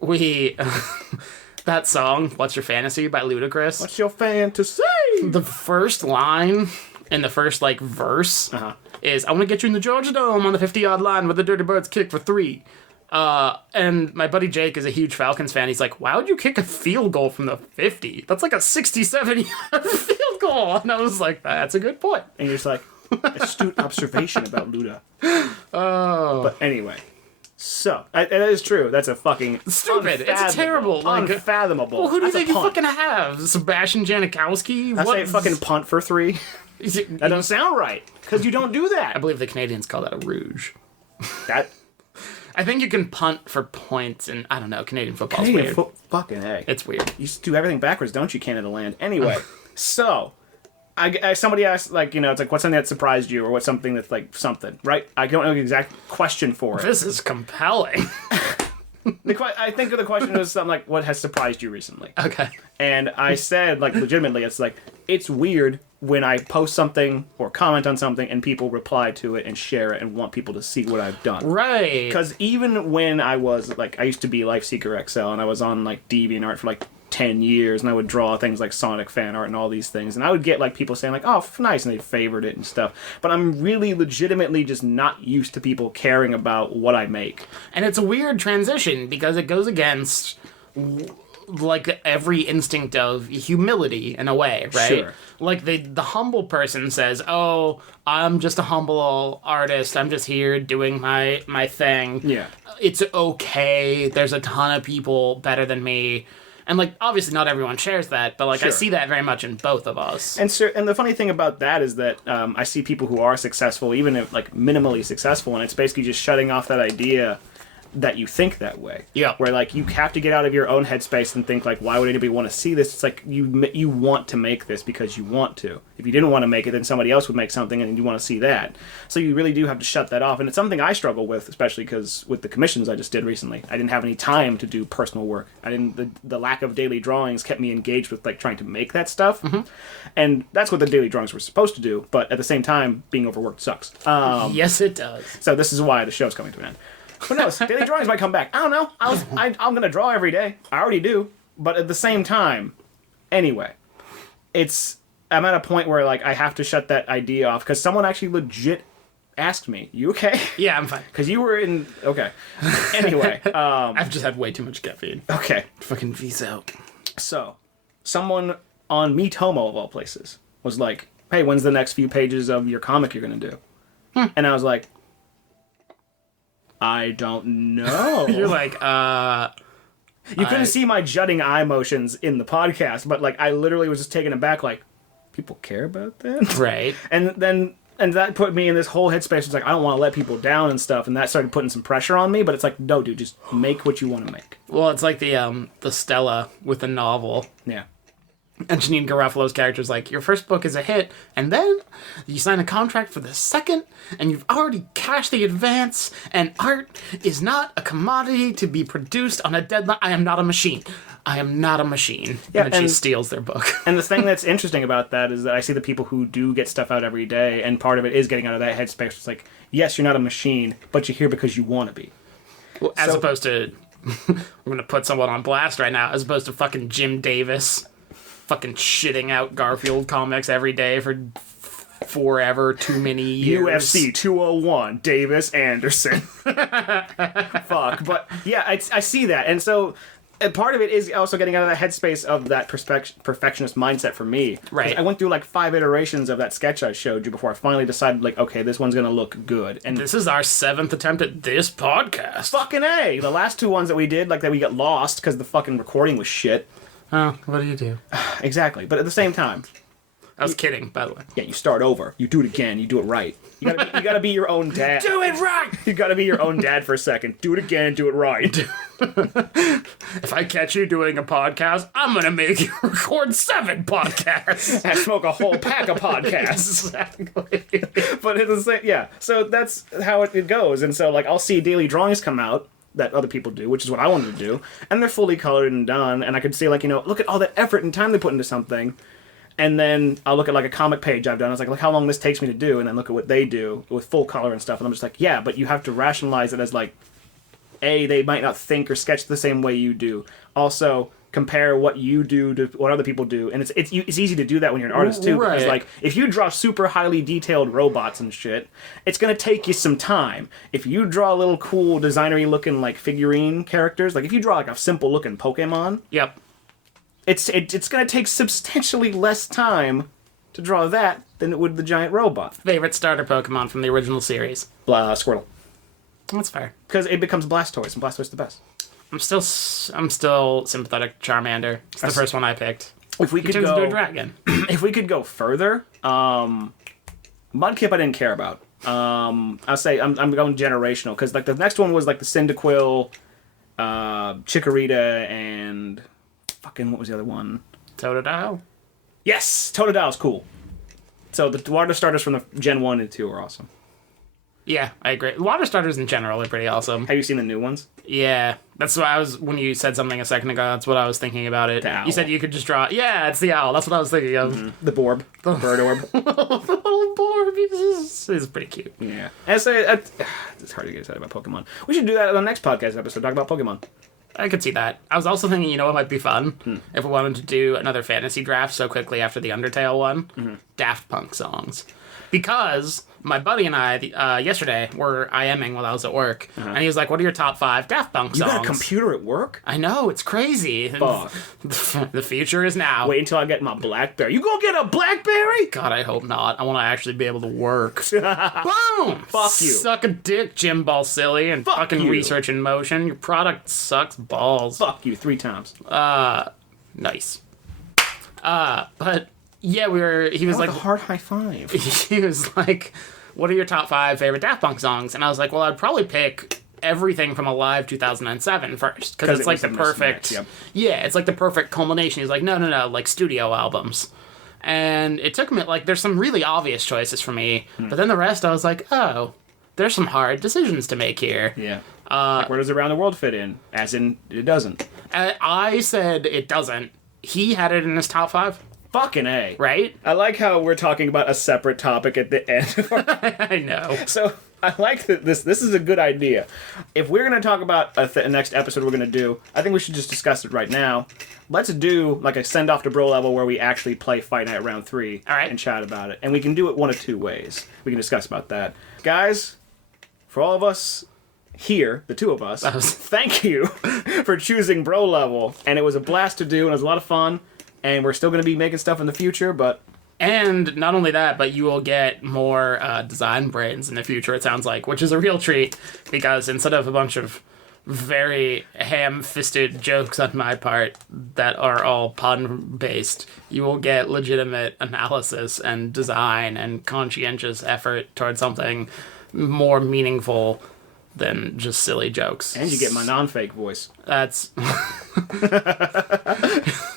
we that song "What's Your Fantasy" by Ludacris. What's your fantasy? The first line in the first like verse is, "I want to get you in the Georgia Dome on the 50-yard line where the Dirty Birds kick for 3." And my buddy Jake is a huge Falcons fan. He's like, "Why would you kick a field goal from the 50? That's like a 67-yard field goal." And I was like, "That's a good point." And you're just like, astute observation about Luda. But anyway, so that is true. That's a fucking Stupid. It's terrible. Like, unfathomable. well, who do you That's a think you punt. fucking have? Sebastian Janikowski? I say fucking punt for 3. That doesn't sound right because you don't do I that. believe the Canadians call that a rouge. That I think you can punt for points, and I don't know. Canadian football's weird. Fucking A. It's weird. You just do everything backwards, don't you, Canada Land? Anyway, so I somebody asked, like, it's like, what's something that surprised you, or what's something that's like something, right? I don't know the exact question for it. This is compelling. I think the question was something like, what has surprised you recently? Okay. And I said, like, legitimately, it's like, it's weird when I post something or comment on something and people reply to it and share it and want people to see what I've done. Right. Because even when I was, like, I used to be Lifeseeker XL and I was on, like, DeviantArt for, like, 10 years and I would draw things like Sonic fan art and all these things. And I would get, like, people saying, like, oh, nice, and they favored it and stuff. But I'm really legitimately just not used to people caring about what I make. And it's a weird transition because it goes against like every instinct of humility in a way, right? Sure. Like the humble person says, "Oh, I'm just a humble artist. I'm just here doing my thing. Yeah. It's okay. There's a ton of people better than me." And like obviously not everyone shares that, but like I Sure. see that very much in both of us. And the funny thing about that is that I see people who are successful, even if like minimally successful, and it's basically just shutting off that idea that you think that way. Yeah. Where like you have to get out of your own headspace and think like, why would anybody want to see this? It's like you want to make this because you want to. If you didn't want to make it, then somebody else would make something and you want to see that. So you really do have to shut that off. And it's something I struggle with, especially because with the commissions I just did recently, I didn't have any time to do personal work. The lack of daily drawings kept me engaged with like trying to make that stuff. Mm-hmm. And that's what the daily drawings were supposed to do. But at the same time, being overworked sucks. Yes, it does. So this is why the show's coming to an end. Who knows? Daily drawings might come back. I don't know. I'm going to draw every day. I already do. But at the same time, anyway, I'm at a point where like I have to shut that idea off because someone actually legit asked me, "You okay?" Yeah, I'm fine. Because you were in. Okay. Anyway. I've just had way too much caffeine. Okay. Fucking visa out. So, someone on Meetomo of all places was like, "Hey, when's the next few pages of your comic you're going to do?" And I was like, I don't know. You're like, You couldn't see my jutting eye motions in the podcast, but like I literally was just taken aback. Like, people care about that, right. And that put me in this whole headspace. It's like I don't want to let people down and stuff, and that started putting some pressure on me. But it's like, no, dude, just make what you want to make. Well, it's like the Stella with the novel. Yeah. And Janine Garofalo's character's like, your first book is a hit, and then you sign a contract for the second, and you've already cashed the advance, and art is not a commodity to be produced on a deadline. I am not a machine. I am not a machine. Yeah, and then she steals their book. And the thing that's interesting about that is that I see the people who do get stuff out every day, and part of it is getting out of that headspace. It's like, yes, you're not a machine, but you're here because you want to be. Well, as opposed to, I'm going to put someone on blast right now, as opposed to fucking Jim Davis fucking shitting out Garfield comics every day for forever, too many years. UFC 201, Davis Anderson. Fuck. But yeah, I see that. And so And part of it is also getting out of that headspace of that perfectionist mindset for me. Right. I went through like 5 iterations of that sketch I showed you before I finally decided, like, okay, this one's going to look good. And This is our 7th attempt at this podcast. fucking A! The last 2 ones that we did, like, that we got lost because the fucking recording was shit. Oh, what do you do? Exactly. But at the same time, I was kidding, by the way. yeah, you start over. You do it again. You do it right. You gotta be your own dad. Do it right! You gotta be your own dad for a second. Do it again and do it right. If I catch you doing a podcast, I'm gonna make you record 7 podcasts. I smoke a whole pack of podcasts. Exactly. But it's the same, yeah. So that's how it goes. And so, like, I'll see daily drawings come out that other people do, which is what I wanted to do, and they're fully colored and done, and I could see, like, you know, look at all that effort and time they put into something. And then I'll look at, like, a comic page I've done. I was like, look how long this takes me to do, and then look at what they do with full color and stuff. And I'm just like, yeah, but you have to rationalize it as, like, A, they might not think or sketch the same way you do. Also, compare what you do to what other people do. And it's easy to do that when you're an artist, too. Right. Because, like, if you draw super highly detailed robots and shit, it's going to take you some time. If you draw little cool designery looking, like, figurine characters, like, if you draw, like, a simple looking Pokemon, Yep. it's going to take substantially less time to draw that than it would the giant robot. Favorite starter Pokemon from the original series? Squirtle. That's fair. Because it becomes Blastoise, and Blastoise is the best. I'm still sympathetic to Charmander. It's the first one I picked. If we He could turns into a go, dragon. if we could go further, Mudkip I didn't care about. I'll say I'm going generational because like the next one was like the Cyndaquil, Chikorita, and fucking what was the other one? Totodile? Yes, Totodile's cool. So the water starters from the Gen 1 and 2 are awesome. Yeah, I agree. Water starters in general are pretty awesome. Have you seen the new ones? Yeah, that's what I was, when you said something a second ago, that's what I was thinking about it. The owl. You said you could just draw, yeah, it's the owl, that's what I was thinking of. The Borb. The bird orb. The little board is pretty cute. Yeah. And so, it's hard to get excited about Pokemon. We should do that on the next podcast episode, talk about Pokemon. I could see that. I was also thinking, you know what might be fun? If we wanted to do another fantasy draft so quickly after the Undertale one? Daft Punk songs. Because my buddy and I, yesterday, were IMing while I was at work, and he was like, what are your top 5 Daft Punk songs? You got a computer at work? I know, it's crazy. Fuck. The future is now. Wait until I get my BlackBerry. You gonna get a BlackBerry? God, I hope not. I want to actually be able to work. Boom! Fuck you. Suck a dick, Jim Balsillie, and Fuck fucking you. Research in Motion. Your product sucks balls. Fuck you 3 times. Nice. But yeah, he was Like like, a hard high five. he was like, what are your top 5 favorite Daft Punk songs? And I was like, well, I'd probably pick everything from Alive 2007 first. Because it's like the perfect, yep. yeah, it's like the perfect culmination. He's like, no, like studio albums. And it took me, like, there's some really obvious choices for me. But then the rest, I was like, oh, there's some hard decisions to make here. Yeah. Like where does Around the World fit in? As in, it doesn't. I said it doesn't. He had it in his top 5, Fucking A. right? I like how we're talking about a separate topic at the end of our I know. So I like that this is a good idea. If we're going to talk about a next episode we're going to do, I think we should just discuss it right now. Let's do like a send off to bro level where we actually play Fight Night Round 3 All right. and chat about it. And we can do it one of 2 ways. We can discuss about that. Guys, for all of us here, the 2 of us, thank you for choosing bro level. And it was a blast to do and it was a lot of fun. And we're still going to be making stuff in the future, but... And not only that, but you will get more design brains in the future, it sounds like, which is a real treat, because instead of a bunch of very ham-fisted jokes on my part that are all pun-based, you will get legitimate analysis and design and conscientious effort towards something more meaningful than just silly jokes. And you get my non-fake voice. That's...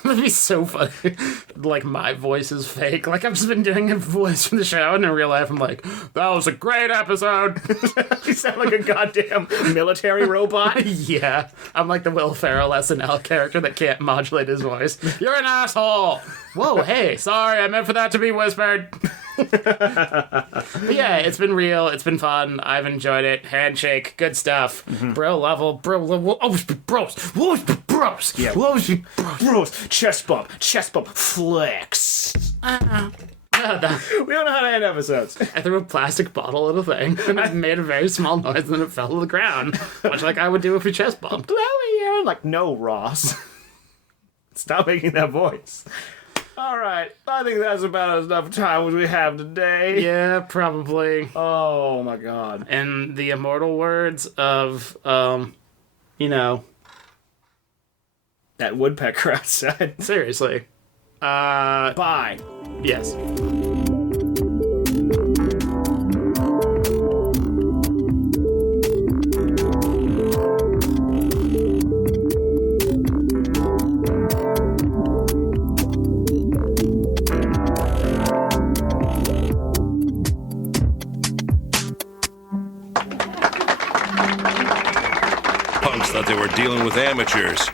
That'd be so funny. Like, my voice is fake. Like, I've just been doing a voice from the show, and in real life, I'm like, that was a great episode. You sound like a goddamn military robot. Yeah. I'm like the Will Ferrell SNL character that can't modulate his voice. You're an asshole. Whoa, hey, sorry, I meant for that to be whispered. But yeah, it's been real. It's been fun. I've enjoyed it. Handshake, good stuff. Bro level, always be bros. Always be bros. Yeah. Always be bros. Bros, chest bump, flex. We don't know how to end episodes. I threw a plastic bottle at a thing, and it made a very small noise, and then it fell to the ground, much like I would do if we chest bumped. Like, no, Ross. Stop making that voice. All right, I think that's about enough time as we have today. Yeah, probably. Oh my God. In the immortal words of, That woodpecker outside. seriously. Bye. Yes. Punks thought they were dealing with amateurs.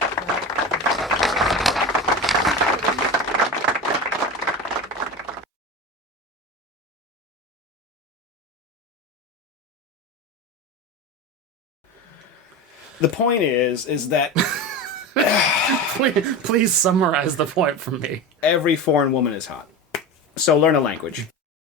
The point is that Please summarize the point for me. every foreign woman is hot. So learn a language.